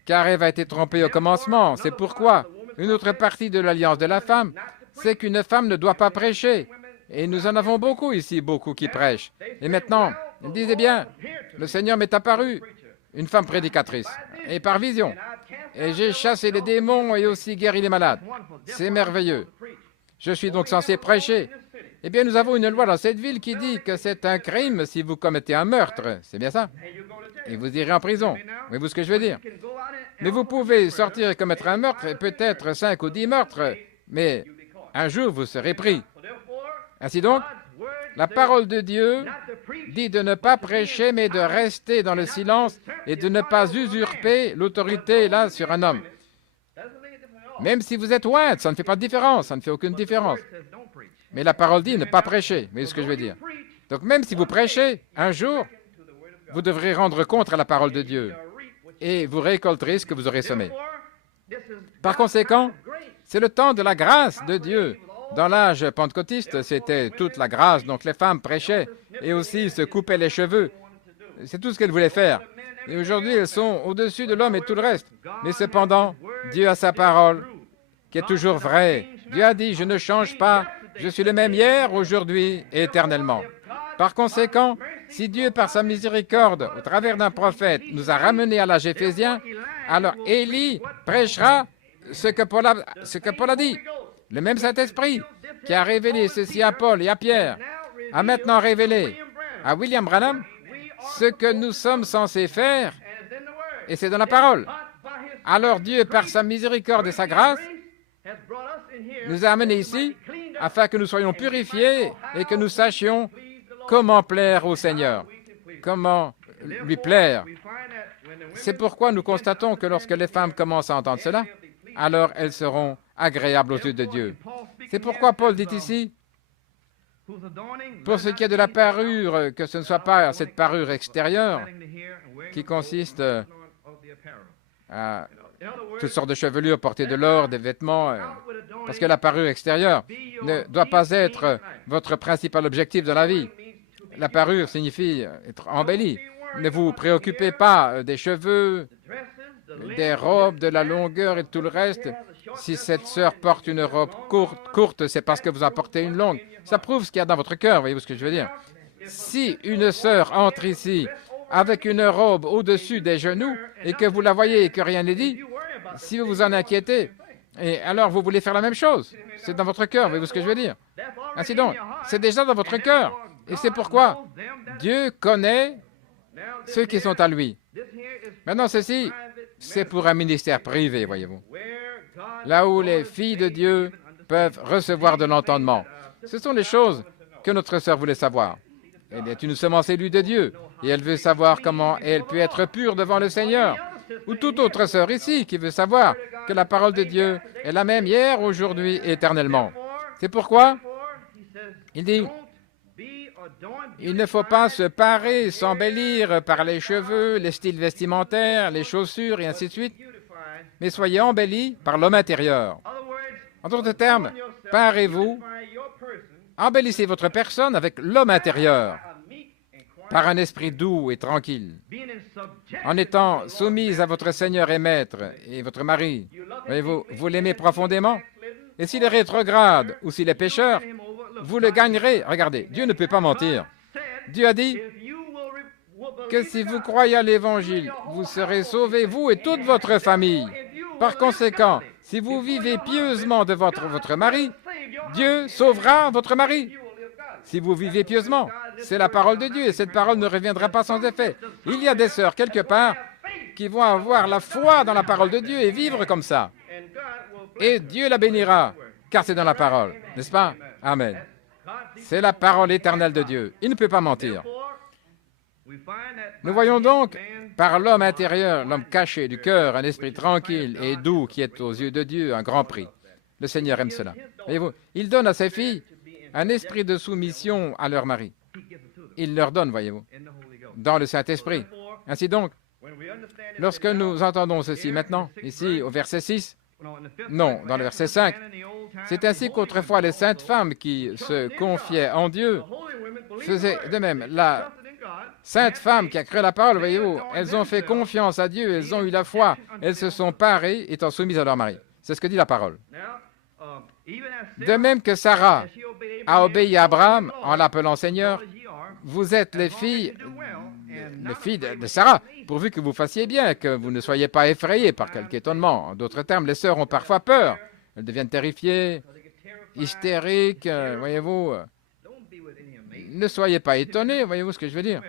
car Ève a été trompée au commencement. C'est pourquoi une autre partie de l'alliance de la femme, c'est qu'une femme ne doit pas prêcher. Et nous en avons beaucoup ici, beaucoup qui prêchent. Et maintenant, ils disent, eh bien, le Seigneur m'est apparu, une femme prédicatrice, et par vision. Et j'ai chassé les démons et aussi guéri les malades. C'est merveilleux. Je suis donc censé prêcher. Eh bien, nous avons une loi dans cette ville qui dit que c'est un crime si vous commettez un meurtre. C'est bien ça? Et vous irez en prison. Voyez-vous ce que je veux dire? Mais vous pouvez sortir et commettre un meurtre, et peut-être 5 ou 10 meurtres, mais un jour vous serez pris. Ainsi donc, la parole de Dieu dit de ne pas prêcher, mais de rester dans le silence et de ne pas usurper l'autorité là sur un homme. Même si vous êtes ointe, ça ne fait pas de différence, ça ne fait aucune différence. Mais la parole dit ne pas prêcher, vous voyez ce que je veux dire. Donc même si vous prêchez, un jour, vous devrez rendre compte à la parole de Dieu et vous récolterez ce que vous aurez semé. Par conséquent, c'est le temps de la grâce de Dieu. Dans l'âge pentecôtiste, c'était toute la grâce, donc les femmes prêchaient et aussi se coupaient les cheveux. C'est tout ce qu'elles voulaient faire. Et aujourd'hui, elles sont au-dessus de l'homme et tout le reste. Mais cependant, Dieu a sa parole, qui est toujours vraie. Dieu a dit, je ne change pas, je suis le même hier, aujourd'hui et éternellement. Par conséquent, si Dieu, par sa miséricorde, au travers d'un prophète, nous a ramenés à l'âge éphésien, alors Élie prêchera ce que Paul a dit. Le même Saint-Esprit qui a révélé ceci à Paul et à Pierre a maintenant révélé à William Branham ce que nous sommes censés faire, et c'est dans la parole. Alors Dieu, par sa miséricorde et sa grâce, nous a amenés ici afin que nous soyons purifiés et que nous sachions comment plaire au Seigneur, comment lui plaire. C'est pourquoi nous constatons que lorsque les femmes commencent à entendre cela, alors elles seront agréables aux yeux de Dieu. C'est pourquoi Paul dit ici, pour ce qui est de la parure, que ce ne soit pas cette parure extérieure qui consiste à toutes sortes de chevelures, porter de l'or, des vêtements, parce que la parure extérieure ne doit pas être votre principal objectif dans la vie. La parure signifie être embellie. Ne vous préoccupez pas des cheveux, des robes, de la longueur et tout le reste. Si cette sœur porte une robe courte, c'est parce que vous en portez une longue. Ça prouve ce qu'il y a dans votre cœur, voyez-vous ce que je veux dire? Si une sœur entre ici avec une robe au-dessus des genoux et que vous la voyez et que rien n'est dit, si vous vous en inquiétez, et alors vous voulez faire la même chose. C'est dans votre cœur, voyez-vous ce que je veux dire? Ainsi donc, c'est déjà dans votre cœur. Et c'est pourquoi Dieu connaît ceux qui sont à lui. Maintenant, ceci, c'est pour un ministère privé, voyez-vous. Là où les filles de Dieu peuvent recevoir de l'entendement. Ce sont les choses que notre sœur voulait savoir. Elle est une semence élue de Dieu, et elle veut savoir comment elle peut être pure devant le Seigneur. Ou toute autre sœur ici qui veut savoir que la parole de Dieu est la même hier, aujourd'hui et éternellement. C'est pourquoi il dit, il ne faut pas se parer, s'embellir par les cheveux, les styles vestimentaires, les chaussures et ainsi de suite, mais soyez embellis par l'homme intérieur. En d'autres termes, parez-vous embellissez votre personne avec l'homme intérieur, par un esprit doux et tranquille, en étant soumise à votre Seigneur et Maître et votre mari. Voyez-vous, vous l'aimez profondément. Et s'il est rétrograde ou s'il est pécheur, vous le gagnerez. Regardez, Dieu ne peut pas mentir. Dieu a dit que si vous croyez à l'Évangile, vous serez sauvés, vous et toute votre famille. Par conséquent, si vous vivez pieusement de votre mari, Dieu sauvera votre mari. Si vous vivez pieusement, c'est la parole de Dieu et cette parole ne reviendra pas sans effet. Il y a des sœurs quelque part qui vont avoir la foi dans la parole de Dieu et vivre comme ça. Et Dieu la bénira, car c'est dans la parole, n'est-ce pas? Amen. C'est la parole éternelle de Dieu. Il ne peut pas mentir. Nous voyons donc, par l'homme intérieur, l'homme caché du cœur, un esprit tranquille et doux qui est aux yeux de Dieu un grand prix. Le Seigneur aime cela. Voyez-vous, il donne à ses filles un esprit de soumission à leur mari. Il leur donne, voyez-vous, dans le Saint-Esprit. Ainsi donc, lorsque nous entendons ceci maintenant, ici au verset 6, non, dans le verset 5, c'est ainsi qu'autrefois les saintes femmes qui se confiaient en Dieu faisaient de même. La sainte femme qui a cru la parole, voyez-vous, elles ont fait confiance à Dieu, elles ont eu la foi, elles se sont parées étant soumises à leur mari. C'est ce que dit la parole. De même que Sarah a obéi à Abraham en l'appelant Seigneur, vous êtes les filles de Sarah, pourvu que vous fassiez bien, que vous ne soyez pas effrayés par quelque étonnement. En d'autres termes, les sœurs ont parfois peur. Elles deviennent terrifiées, hystériques, voyez-vous. Ne soyez pas étonnés, voyez-vous ce que je veux dire.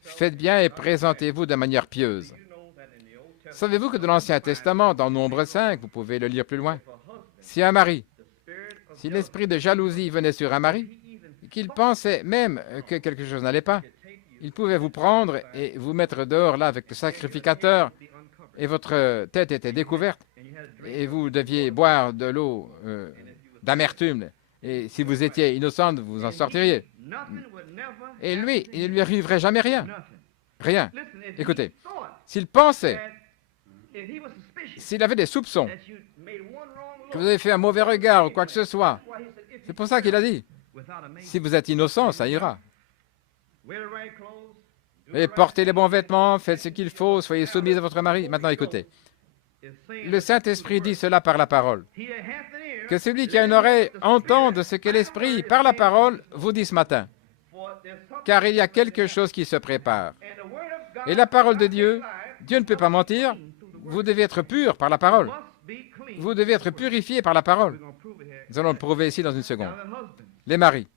Faites bien et présentez-vous de manière pieuse. Savez-vous que dans l'Ancien Testament, dans Nombre 5, vous pouvez le lire plus loin, si un mari, si l'esprit de jalousie venait sur un mari, qu'il pensait même que quelque chose n'allait pas, il pouvait vous prendre et vous mettre dehors là avec le sacrificateur et votre tête était découverte et vous deviez boire de l'eau d'amertume et si vous étiez innocente, vous en sortiriez. Et lui, il ne lui arriverait jamais rien. Rien. Écoutez, s'il pensait, s'il avait des soupçons, que vous avez fait un mauvais regard ou quoi que ce soit, c'est pour ça qu'il a dit, si vous êtes innocent, ça ira. Et portez les bons vêtements, faites ce qu'il faut, soyez soumis à votre mari. Maintenant, écoutez. Le Saint-Esprit dit cela par la parole. Que celui qui a une oreille entende ce que l'Esprit, par la parole, vous dit ce matin. Car il y a quelque chose qui se prépare. Et la parole de Dieu, Dieu ne peut pas mentir. Vous devez être pur par la parole. Vous devez être purifié par la parole. Nous allons le prouver ici dans une seconde. Les maris.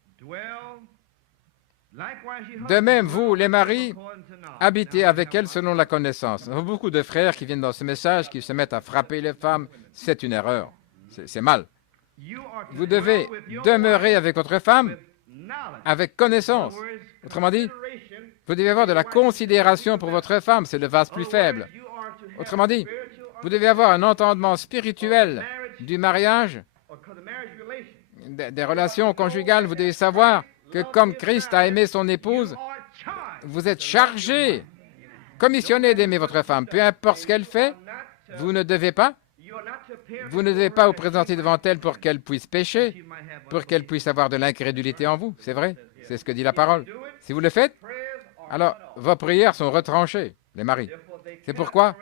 De même, vous, les maris, habitez avec elles selon la connaissance. Il y a beaucoup de frères qui viennent dans ce message, qui se mettent à frapper les femmes. C'est une erreur. C'est mal. Vous devez demeurer avec votre femme avec connaissance. Autrement dit, vous devez avoir de la considération pour votre femme. C'est le vase plus faible. Autrement dit, vous devez avoir un entendement spirituel du mariage, des relations conjugales. Vous devez savoir que comme Christ a aimé son épouse, vous êtes chargé, commissionné d'aimer votre femme. Peu importe ce qu'elle fait, vous ne devez pas vous présenter devant elle pour qu'elle puisse pécher, pour qu'elle puisse avoir de l'incrédulité en vous. C'est vrai, c'est ce que dit la parole. Si vous le faites, alors vos prières sont retranchées, les maris. C'est pourquoi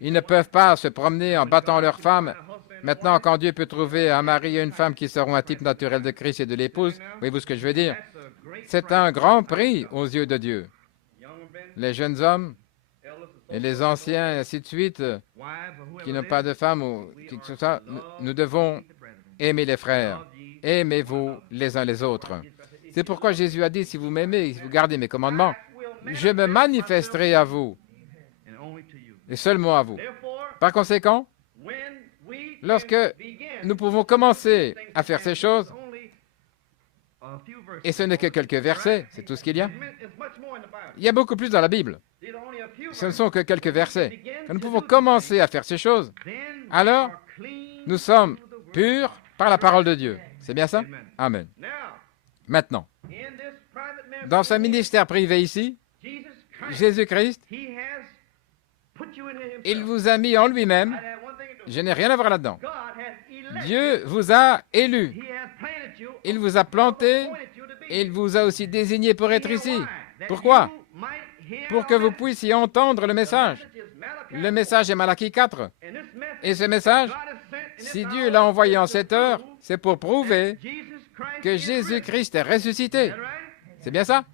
ils ne peuvent pas se promener en battant leur femme. Maintenant, quand Dieu peut trouver un mari et une femme qui seront un type naturel de Christ et de l'épouse, voyez-vous ce que je veux dire? C'est un grand prix aux yeux de Dieu. Les jeunes hommes et les anciens, et ainsi de suite, qui n'ont pas de femme, ou qui, tout ça, nous devons aimer les frères. Aimez-vous les uns les autres. C'est pourquoi Jésus a dit, si vous m'aimez, si vous gardez mes commandements, je me manifesterai à vous, et seulement à vous. Par conséquent, lorsque nous pouvons commencer à faire ces choses, et ce n'est que quelques versets, c'est tout ce qu'il y a. Il y a beaucoup plus dans la Bible. Ce ne sont que quelques versets. Quand nous pouvons commencer à faire ces choses, alors nous sommes purs par la parole de Dieu. C'est bien ça? Amen. Maintenant, dans ce ministère privé ici, Jésus-Christ, il vous a mis en lui-même. Je n'ai rien à voir là-dedans. Dieu vous a élu. Il vous a planté et il vous a aussi désigné pour être ici. Pourquoi? Pour que vous puissiez entendre le message. Le message est Malachie 4. Et ce message, si Dieu l'a envoyé en cette heure, c'est pour prouver que Jésus-Christ est ressuscité. C'est bien ça?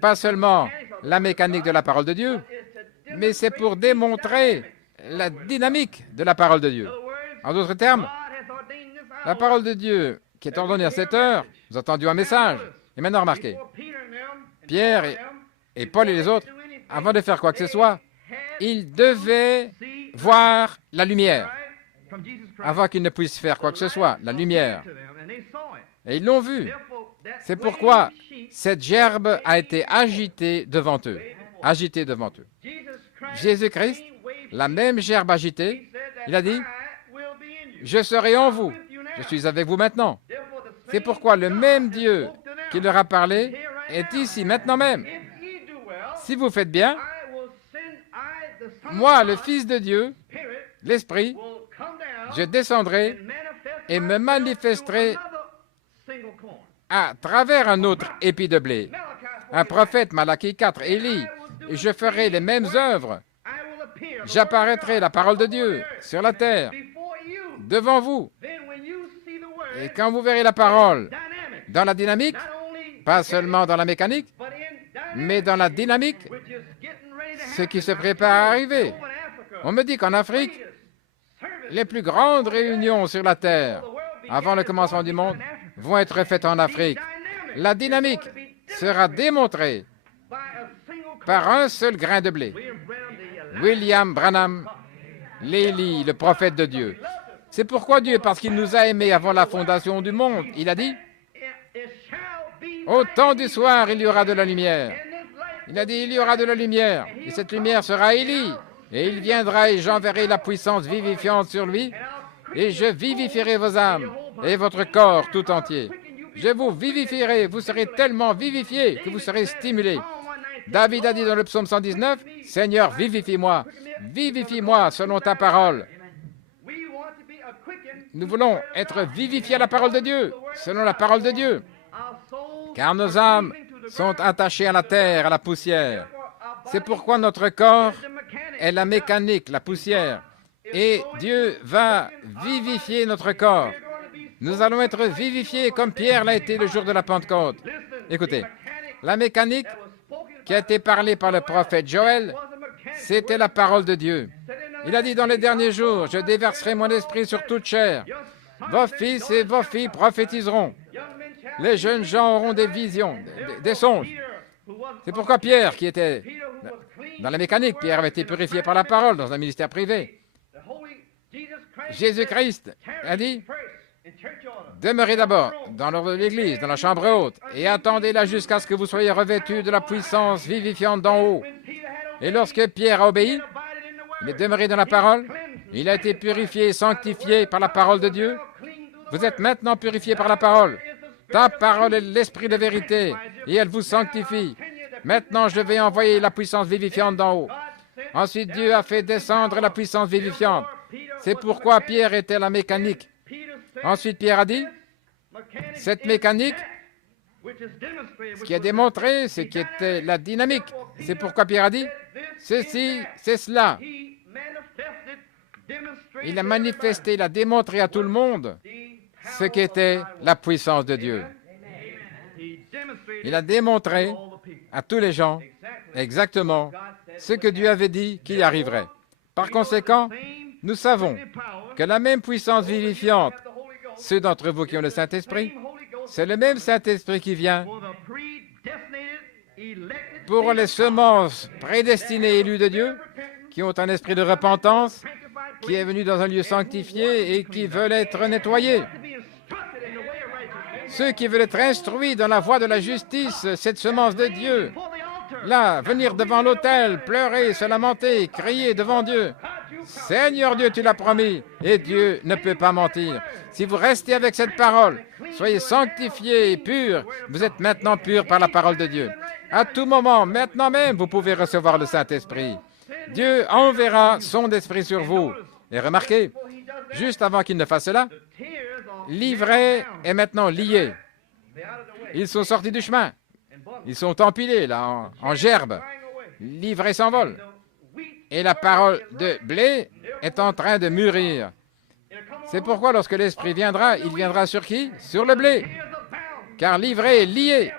Pas seulement la mécanique de la parole de Dieu, mais c'est pour démontrer la dynamique de la parole de Dieu. En d'autres termes, la parole de Dieu qui est ordonnée à cette heure, nous entendions un message. Et maintenant, remarquez, Pierre et Paul et les autres, avant de faire quoi que ce soit, ils devaient voir la lumière avant qu'ils ne puissent faire quoi que ce soit, la lumière. Et ils l'ont vu. C'est pourquoi cette gerbe a été agitée devant eux. Agitée devant eux. Jésus-Christ, la même gerbe agitée, il a dit, « Je serai en vous. Je suis avec vous maintenant. » C'est pourquoi le même Dieu qui leur a parlé est ici maintenant même. Si vous faites bien, moi, le Fils de Dieu, l'Esprit, je descendrai et me manifesterai à travers un autre épi de blé. Un prophète, Malachie 4, Élie, et je ferai les mêmes œuvres. J'apparaîtrai, la parole de Dieu, sur la terre, devant vous. Et quand vous verrez la parole dans la dynamique, pas seulement dans la mécanique, mais dans la dynamique, ce qui se prépare à arriver. On me dit qu'en Afrique, les plus grandes réunions sur la terre, avant le commencement du monde, vont être faites en Afrique. La dynamique sera démontrée par un seul grain de blé. William Branham, l'Élie, le prophète de Dieu. C'est pourquoi Dieu, parce qu'il nous a aimés avant la fondation du monde, il a dit, « Au temps du soir, il y aura de la lumière. » Il a dit, il y aura de la lumière, et cette lumière sera Élie, et il viendra et j'enverrai la puissance vivifiante sur lui, et je vivifierai vos âmes et votre corps tout entier. Je vous vivifierai, vous serez tellement vivifiés que vous serez stimulés. David a dit dans le psaume 119, « Seigneur, vivifie-moi selon ta parole. » Nous voulons être vivifiés à la parole de Dieu, selon la parole de Dieu, car nos âmes sont attachées à la terre, à la poussière. C'est pourquoi notre corps est la mécanique, la poussière. Et Dieu va vivifier notre corps. Nous allons être vivifiés comme Pierre l'a été le jour de la Pentecôte. Écoutez, la mécanique qui a été parlée par le prophète Joël, c'était la parole de Dieu. Il a dit dans les derniers jours, « Je déverserai mon esprit sur toute chair. Vos fils et vos filles prophétiseront. Les jeunes gens auront des visions, des songes. » C'est pourquoi Pierre, qui était dans la mécanique, Pierre avait été purifié par la parole dans un ministère privé. Jésus-Christ a dit, « Demeurez d'abord dans l'ordre de l'Église, dans la chambre haute, et attendez-la jusqu'à ce que vous soyez revêtus de la puissance vivifiante d'en haut. » Et lorsque Pierre a obéi, il est demeuré dans la parole, il a été purifié et sanctifié par la parole de Dieu. Vous êtes maintenant purifiés par la parole. Ta parole est l'esprit de vérité, et elle vous sanctifie. Maintenant, je vais envoyer la puissance vivifiante d'en haut. Ensuite, Dieu a fait descendre la puissance vivifiante. C'est pourquoi Pierre était la mécanique. Ensuite, Pierre a dit, cette mécanique, ce qui a démontré, ce qui était la dynamique. C'est pourquoi Pierre a dit, ceci, c'est cela. Il a manifesté, il a démontré à tout le monde ce qu'était la puissance de Dieu. Il a démontré à tous les gens exactement ce que Dieu avait dit qu'il arriverait. Par conséquent, nous savons que la même puissance vivifiante, ceux d'entre vous qui ont le Saint-Esprit, c'est le même Saint-Esprit qui vient pour les semences prédestinées élus de Dieu, qui ont un esprit de repentance, qui est venu dans un lieu sanctifié et qui veulent être nettoyés. Ceux qui veulent être instruits dans la voie de la justice, cette semence de Dieu, là, venir devant l'autel, pleurer, se lamenter, crier devant Dieu. Seigneur Dieu, tu l'as promis, et Dieu ne peut pas mentir. Si vous restez avec cette parole, soyez sanctifiés et purs, vous êtes maintenant purs par la parole de Dieu. À tout moment, maintenant même, vous pouvez recevoir le Saint-Esprit. Dieu enverra son esprit sur vous. Et remarquez, juste avant qu'il ne fasse cela, livré et maintenant lié. Ils sont sortis du chemin. Ils sont empilés, là, en gerbe. Livrés s'envolent. Et la parole de blé est en train de mûrir. C'est pourquoi lorsque l'Esprit viendra, il viendra sur qui? Sur le blé. Car livré est lié.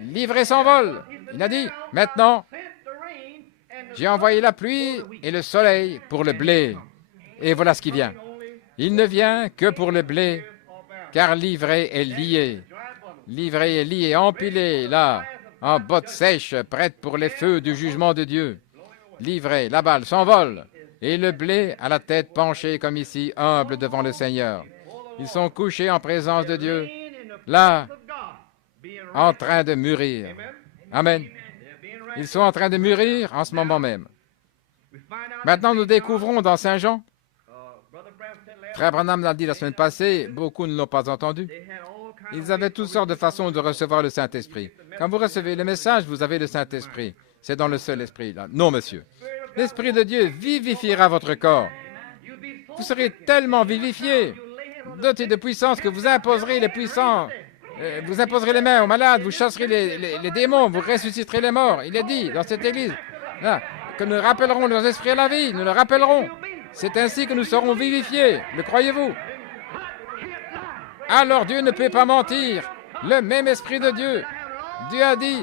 Livré s'envole. Il a dit, maintenant, j'ai envoyé la pluie et le soleil pour le blé. Et voilà ce qui vient. Il ne vient que pour le blé, car livré est lié. Livré est lié, empilé, là, en bottes sèches, prêtes pour les feux du jugement de Dieu. Livré, la balle s'envole, et le blé à la tête penchée comme ici, humble devant le Seigneur. Ils sont couchés en présence de Dieu, là, en train de mûrir. Amen. Ils sont en train de mûrir en ce moment même. Maintenant, nous découvrons dans Saint Jean, Frère Branham l'a dit la semaine passée, beaucoup ne l'ont pas entendu. Ils avaient toutes sortes de façons de recevoir le Saint-Esprit. Quand vous recevez le message, vous avez le Saint-Esprit. C'est dans le seul esprit, là. Non, monsieur. L'Esprit de Dieu vivifiera votre corps. Vous serez tellement vivifié, doté de puissance, que vous imposerez les puissants. Vous imposerez les mains aux malades, vous chasserez les démons, vous ressusciterez les morts. Il est dit dans cette église là, que nous rappellerons leurs esprits à la vie, nous le rappellerons. C'est ainsi que nous serons vivifiés. Le croyez-vous? Alors Dieu ne peut pas mentir. Le même Esprit de Dieu. Dieu a dit,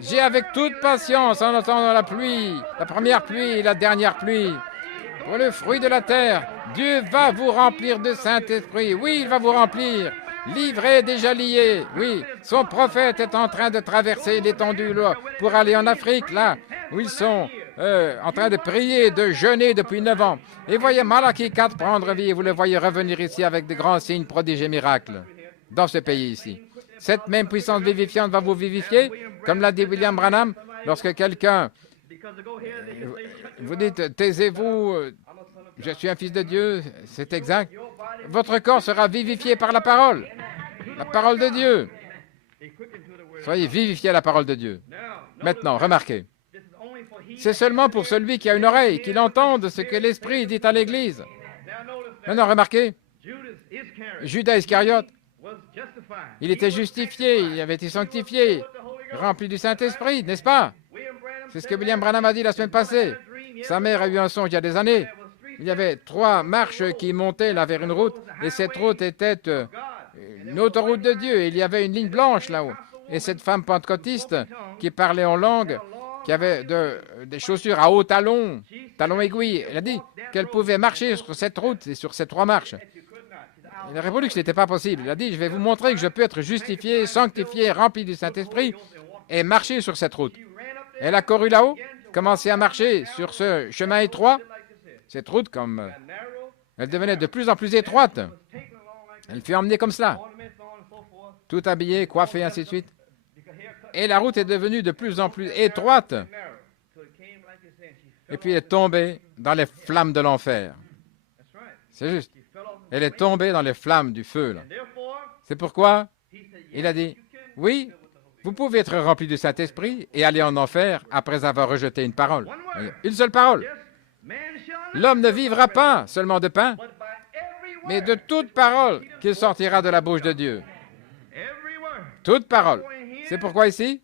j'ai avec toute patience en attendant la pluie, la première pluie et la dernière pluie, pour le fruit de la terre. Dieu va vous remplir de Saint-Esprit. Oui, il va vous remplir. Livré, déjà lié. Oui, son prophète est en train de traverser l'étendue là, pour aller en Afrique, là, où ils sont en train de prier, de jeûner depuis 9 ans. Et voyez Malachie 4 prendre vie, et vous le voyez revenir ici avec de grands signes, prodiges et miracles, dans ce pays ici. Cette même puissance vivifiante va vous vivifier, comme l'a dit William Branham, lorsque quelqu'un vous dites, taisez-vous, je suis un fils de Dieu, c'est exact. Votre corps sera vivifié par la parole de Dieu. Soyez vivifiés à la parole de Dieu. Maintenant, remarquez, c'est seulement pour celui qui a une oreille, qu'il entende ce que l'Esprit dit à l'Église. Maintenant, remarquez, Judas Iscariote, il était justifié, il avait été sanctifié, rempli du Saint-Esprit, n'est-ce pas? C'est ce que William Branham a dit la semaine passée. Sa mère a eu un songe il y a des années. Il y avait 3 marches qui montaient là vers une route, et cette route était une autoroute de Dieu. Et il y avait une ligne blanche là-haut. Et cette femme pentecôtiste qui parlait en langue, qui avait des chaussures à hauts talons, talons aiguilles, elle a dit qu'elle pouvait marcher sur cette route et sur ces 3 marches. Il a répondu que ce n'était pas possible. Il a dit, je vais vous montrer que je peux être justifié, sanctifié, rempli du Saint-Esprit et marcher sur cette route. Elle a couru là-haut, commencé à marcher sur ce chemin étroit. Cette route, comme elle devenait de plus en plus étroite. Elle fut emmenée comme cela, tout habillée, coiffée, ainsi de suite. Et la route est devenue de plus en plus étroite. Et puis elle est tombée dans les flammes de l'enfer. C'est juste. Elle est tombée dans les flammes du feu, là. C'est pourquoi il a dit, oui, vous pouvez être rempli du Saint-Esprit et aller en enfer après avoir rejeté une parole. Une seule parole. L'homme ne vivra pas seulement de pain, mais de toute parole qu'il sortira de la bouche de Dieu. Toute parole. C'est pourquoi ici,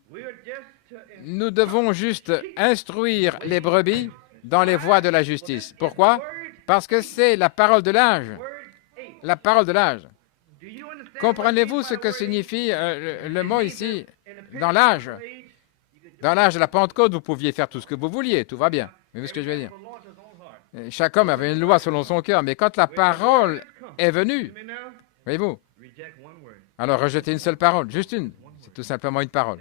nous devons juste instruire les brebis dans les voies de la justice. Pourquoi? Parce que c'est la parole de l'âge. La parole de l'âge. Comprenez-vous ce que signifie le mot ici, dans l'âge? Dans l'âge de la Pentecôte, vous pouviez faire tout ce que vous vouliez, tout va bien. Vous voyez ce que je veux dire? Chaque homme avait une loi selon son cœur, mais quand la parole est venue, voyez-vous, alors rejetez une seule parole, juste une. C'est tout simplement une parole.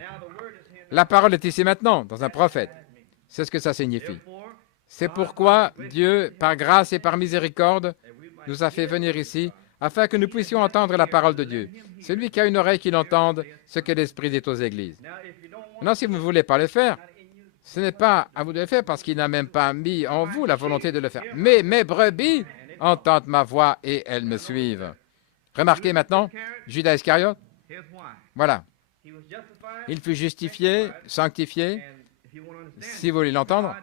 La parole est ici maintenant, dans un prophète. C'est ce que ça signifie. C'est pourquoi Dieu, par grâce et par miséricorde, nous a fait venir ici, afin que nous puissions entendre la parole de Dieu. Celui qui a une oreille qui l'entende, ce que l'Esprit dit aux églises. Maintenant, si vous ne voulez pas le faire, ce n'est pas à vous de le faire, parce qu'il n'a même pas mis en vous la volonté de le faire. Mais mes brebis entendent ma voix et elles me suivent. Remarquez maintenant, Judas Iscariote, voilà. Il fut justifié, sanctifié, si vous voulez l'entendre,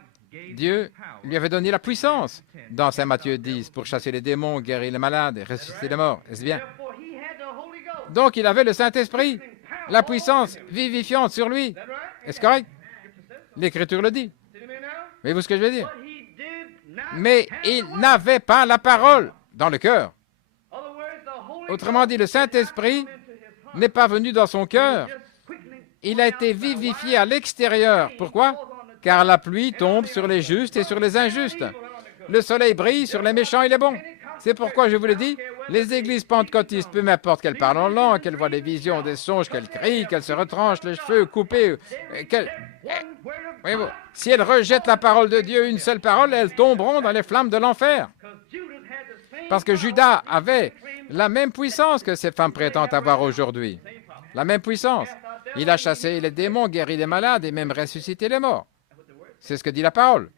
Dieu lui avait donné la puissance dans Saint Matthieu 10 pour chasser les démons, guérir les malades et ressusciter les morts. Est-ce bien? Donc, il avait le Saint-Esprit, la puissance vivifiante sur lui. Est-ce correct? L'Écriture le dit. Voyez-vous ce que je veux dire? Mais il n'avait pas la parole dans le cœur. Autrement dit, le Saint-Esprit n'est pas venu dans son cœur. Il a été vivifié à l'extérieur. Pourquoi? Car la pluie tombe sur les justes et sur les injustes. Le soleil brille sur les méchants et les bons. C'est pourquoi je vous l'ai dit, les églises pentecôtistes, peu m'importe qu'elles parlent en langue, qu'elles voient des visions, des songes, qu'elles crient, qu'elles se retranchent les cheveux coupés, voyez-vous, si elles rejettent la parole de Dieu, une seule parole, elles tomberont dans les flammes de l'enfer. Parce que Judas avait la même puissance que ces femmes prétendent avoir aujourd'hui. La même puissance. Il a chassé les démons, guéri les malades et même ressuscité les morts. C'est ce que dit la parole.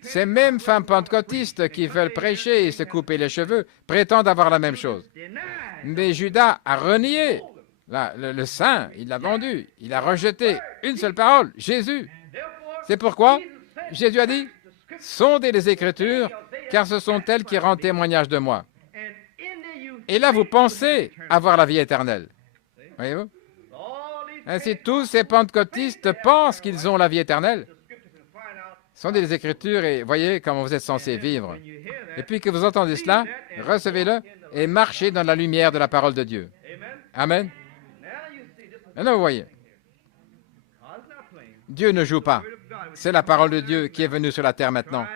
Ces mêmes femmes pentecôtistes qui veulent prêcher et se couper les cheveux prétendent avoir la même chose. Mais Judas a renié le saint, il l'a vendu, il a rejeté une seule parole, Jésus. C'est pourquoi Jésus a dit, « Sondez les Écritures, car ce sont elles qui rendent témoignage de moi. » Et là, vous pensez avoir la vie éternelle. Voyez-vous? Ainsi, tous ces pentecôtistes pensent qu'ils ont la vie éternelle. Sondez les Écritures et voyez comment vous êtes censés vivre. Et puis que vous entendez cela, recevez-le et marchez dans la lumière de la parole de Dieu. Amen. Maintenant, vous voyez, Dieu ne joue pas. C'est la parole de Dieu qui est venue sur la terre maintenant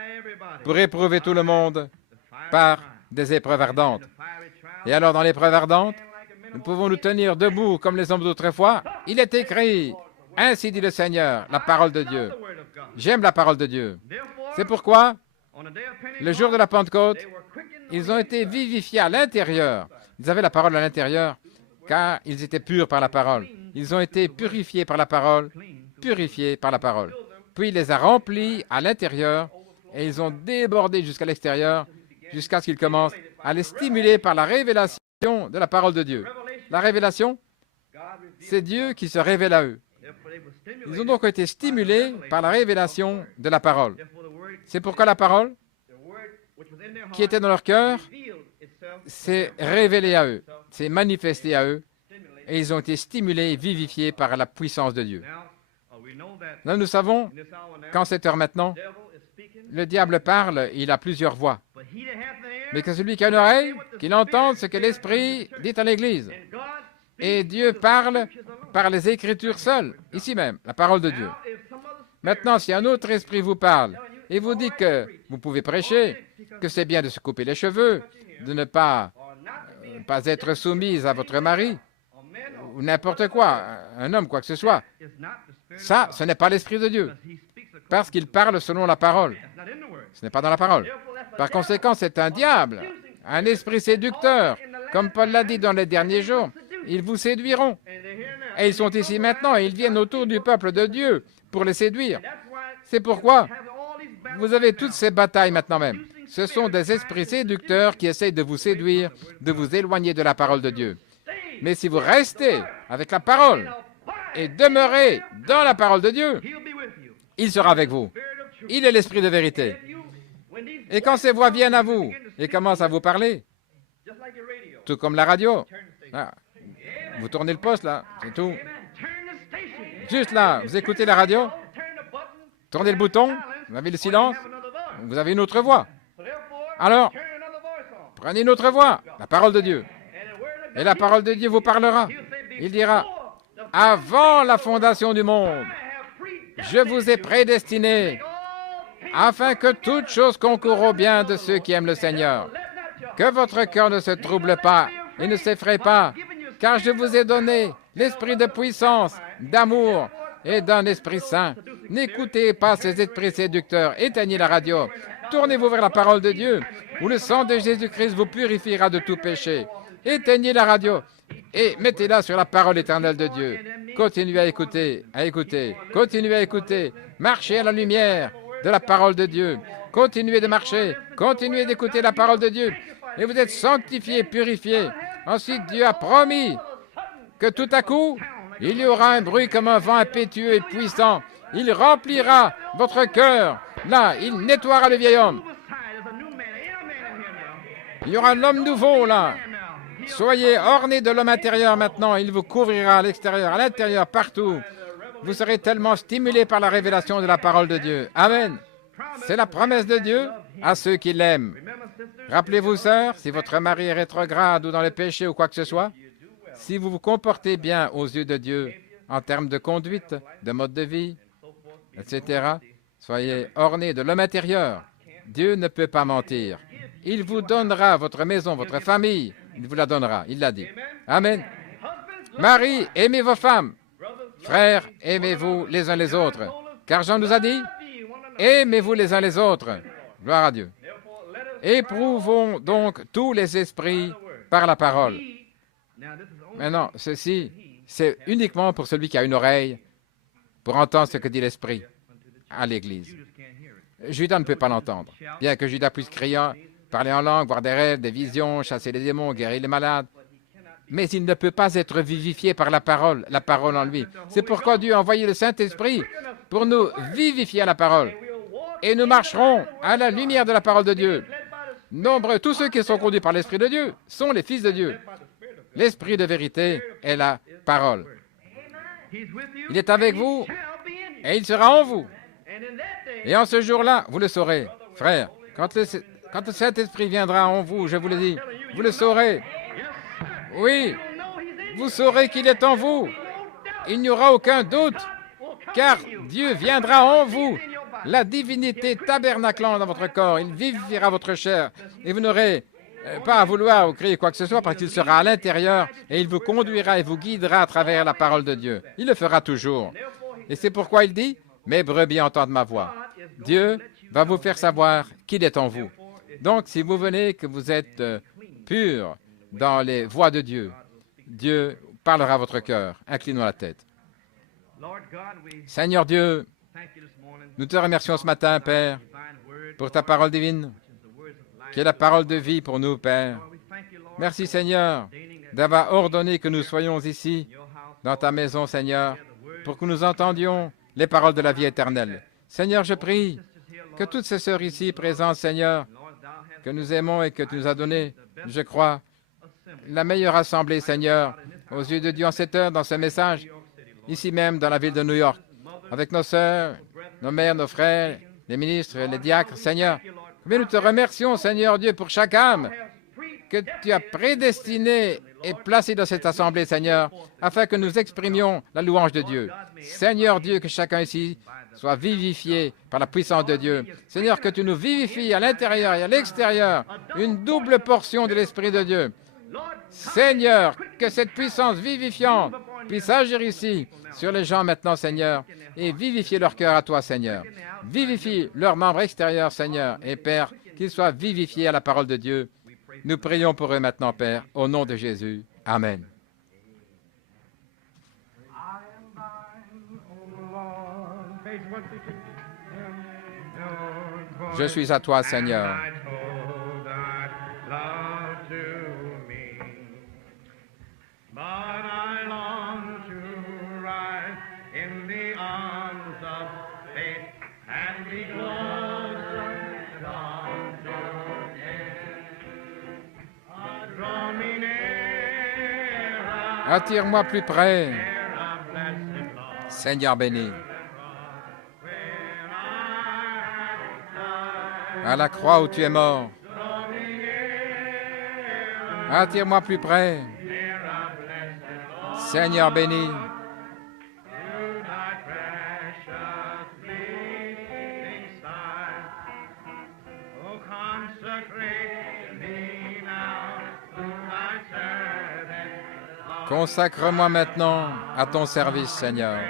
pour éprouver tout le monde par des épreuves ardentes. Et alors, dans l'épreuve ardente, nous pouvons nous tenir debout comme les hommes d'autrefois. Il est écrit, ainsi dit le Seigneur, la parole de Dieu. J'aime la parole de Dieu. C'est pourquoi, le jour de la Pentecôte, ils ont été vivifiés à l'intérieur. Ils avaient la parole à l'intérieur, car ils étaient purs par la parole. Ils ont été purifiés par la parole, purifiés par la parole. Puis il les a remplis à l'intérieur, et ils ont débordé jusqu'à l'extérieur, jusqu'à ce qu'ils commencent à les stimuler par la révélation de la parole de Dieu. La révélation, c'est Dieu qui se révèle à eux. Ils ont donc été stimulés par la révélation de la parole. C'est pourquoi la parole, qui était dans leur cœur, s'est révélée à eux, s'est manifestée à eux, et ils ont été stimulés et vivifiés par la puissance de Dieu. Là, nous savons qu'en cette heure maintenant, le diable parle, il a plusieurs voix. Mais que celui qui a une oreille, qu'il entende ce que l'Esprit dit à l'Église. Et Dieu parle par les Écritures seules, ici même, la parole de Dieu. Maintenant, si un autre esprit vous parle et vous dit que vous pouvez prêcher, que c'est bien de se couper les cheveux, de ne pas être soumise à votre mari, ou n'importe quoi, un homme, quoi que ce soit, ça, ce n'est pas l'Esprit de Dieu, parce qu'il parle selon la parole. Ce n'est pas dans la parole. Par conséquent, c'est un diable, un esprit séducteur. Comme Paul l'a dit dans les derniers jours, ils vous séduiront. Et ils sont ici maintenant et ils viennent autour du peuple de Dieu pour les séduire. C'est pourquoi vous avez toutes ces batailles maintenant même. Ce sont des esprits séducteurs qui essayent de vous séduire, de vous éloigner de la parole de Dieu. Mais si vous restez avec la parole et demeurez dans la parole de Dieu, il sera avec vous. Il est l'esprit de vérité. Et quand ces voix viennent à vous et commencent à vous parler, tout comme la radio, là, vous tournez le poste là, c'est tout. Juste là, vous écoutez la radio, tournez le bouton, vous avez le silence, vous avez une autre voix. Alors, prenez une autre voix, la parole de Dieu. Et la parole de Dieu vous parlera. Il dira, avant la fondation du monde, je vous ai prédestiné afin que toute chose concourt au bien de ceux qui aiment le Seigneur. Que votre cœur ne se trouble pas et ne s'effraie pas, car je vous ai donné l'esprit de puissance, d'amour et d'un esprit saint. N'écoutez pas ces esprits séducteurs, éteignez la radio, tournez-vous vers la parole de Dieu, où le sang de Jésus-Christ vous purifiera de tout péché. Éteignez la radio et mettez-la sur la parole éternelle de Dieu. Continuez à écouter, continuez à écouter, marchez à la lumière de la parole de Dieu. Continuez de marcher, continuez d'écouter la parole de Dieu. Et vous êtes sanctifiés, purifiés. Ensuite, Dieu a promis que tout à coup, il y aura un bruit comme un vent impétueux et puissant. Il remplira votre cœur Là, il nettoiera le vieil homme. Il y aura l'homme nouveau là. Soyez ornés de l'homme intérieur maintenant. Il vous couvrira à l'extérieur, à l'intérieur, partout. Vous serez tellement stimulés par la révélation de la parole de Dieu. Amen. C'est la promesse de Dieu à ceux qui l'aiment. Rappelez-vous, sœurs, si votre mari est rétrograde ou dans le péché ou quoi que ce soit, si vous vous comportez bien aux yeux de Dieu en termes de conduite, de mode de vie, etc., soyez ornés de l'homme intérieur. Dieu ne peut pas mentir. Il vous donnera votre maison, votre famille. Il vous la donnera. Il l'a dit. Amen. Marie, aimez vos femmes. Frères, aimez-vous les uns les autres. Car Jean nous a dit, aimez-vous les uns les autres. Gloire à Dieu. Éprouvons donc tous les esprits par la parole. Maintenant, ceci, c'est uniquement pour celui qui a une oreille pour entendre ce que dit l'Esprit à l'Église. Judas ne peut pas l'entendre. Bien que Judas puisse crier, parler en langue, voir des rêves, des visions, chasser les démons, guérir les malades, mais il ne peut pas être vivifié par la parole en lui. C'est pourquoi Dieu a envoyé le Saint-Esprit pour nous vivifier à la parole. Et nous marcherons à la lumière de la parole de Dieu. Nombreux, tous ceux qui sont conduits par l'Esprit de Dieu sont les fils de Dieu. L'Esprit de vérité est la parole. Il est avec vous et il sera en vous. Et en ce jour-là, vous le saurez, frères. Quand le Saint-Esprit viendra en vous, je vous le dis, vous le saurez. Oui, vous saurez qu'il est en vous. Il n'y aura aucun doute, car Dieu viendra en vous. La divinité tabernaclant dans votre corps, il vivifiera votre chair. Et vous n'aurez pas à vouloir ou crier quoi que ce soit, parce qu'il sera à l'intérieur et il vous conduira et vous guidera à travers la parole de Dieu. Il le fera toujours. Et c'est pourquoi il dit, mes brebis entendent ma voix. Dieu va vous faire savoir qu'il est en vous. Donc, si vous venez, que vous êtes purs dans les voies de Dieu, Dieu parlera à votre cœur. Inclinons la tête. Seigneur Dieu, nous te remercions ce matin, Père, pour ta parole divine, qui est la parole de vie pour nous, Père. Merci, Seigneur, d'avoir ordonné que nous soyons ici, dans ta maison, Seigneur, pour que nous entendions les paroles de la vie éternelle. Seigneur, je prie que toutes ces sœurs ici présentes, Seigneur, que nous aimons et que tu nous as donné, je crois, la meilleure assemblée, Seigneur, aux yeux de Dieu en cette heure, dans ce message, ici même, dans la ville de New York, avec nos sœurs, nos mères, nos frères, les ministres, les diacres, Seigneur. Mais nous te remercions, Seigneur Dieu, pour chaque âme que tu as prédestinée et placée dans cette assemblée, Seigneur, afin que nous exprimions la louange de Dieu. Seigneur Dieu, que chacun ici soit vivifié par la puissance de Dieu. Seigneur, que tu nous vivifies à l'intérieur et à l'extérieur, une double portion de l'Esprit de Dieu. Seigneur, que cette puissance vivifiante puisse agir ici sur les gens maintenant, Seigneur, et vivifier leur cœur à toi, Seigneur. Vivifie leurs membres extérieurs, Seigneur, et Père, qu'ils soient vivifiés à la parole de Dieu. Nous prions pour eux maintenant, Père, au nom de Jésus. Amen. Je suis à toi, Seigneur. Attire-moi plus près, Seigneur béni. À la croix où tu es mort, attire-moi plus près, Seigneur béni. Consacre-moi maintenant à ton service, Seigneur.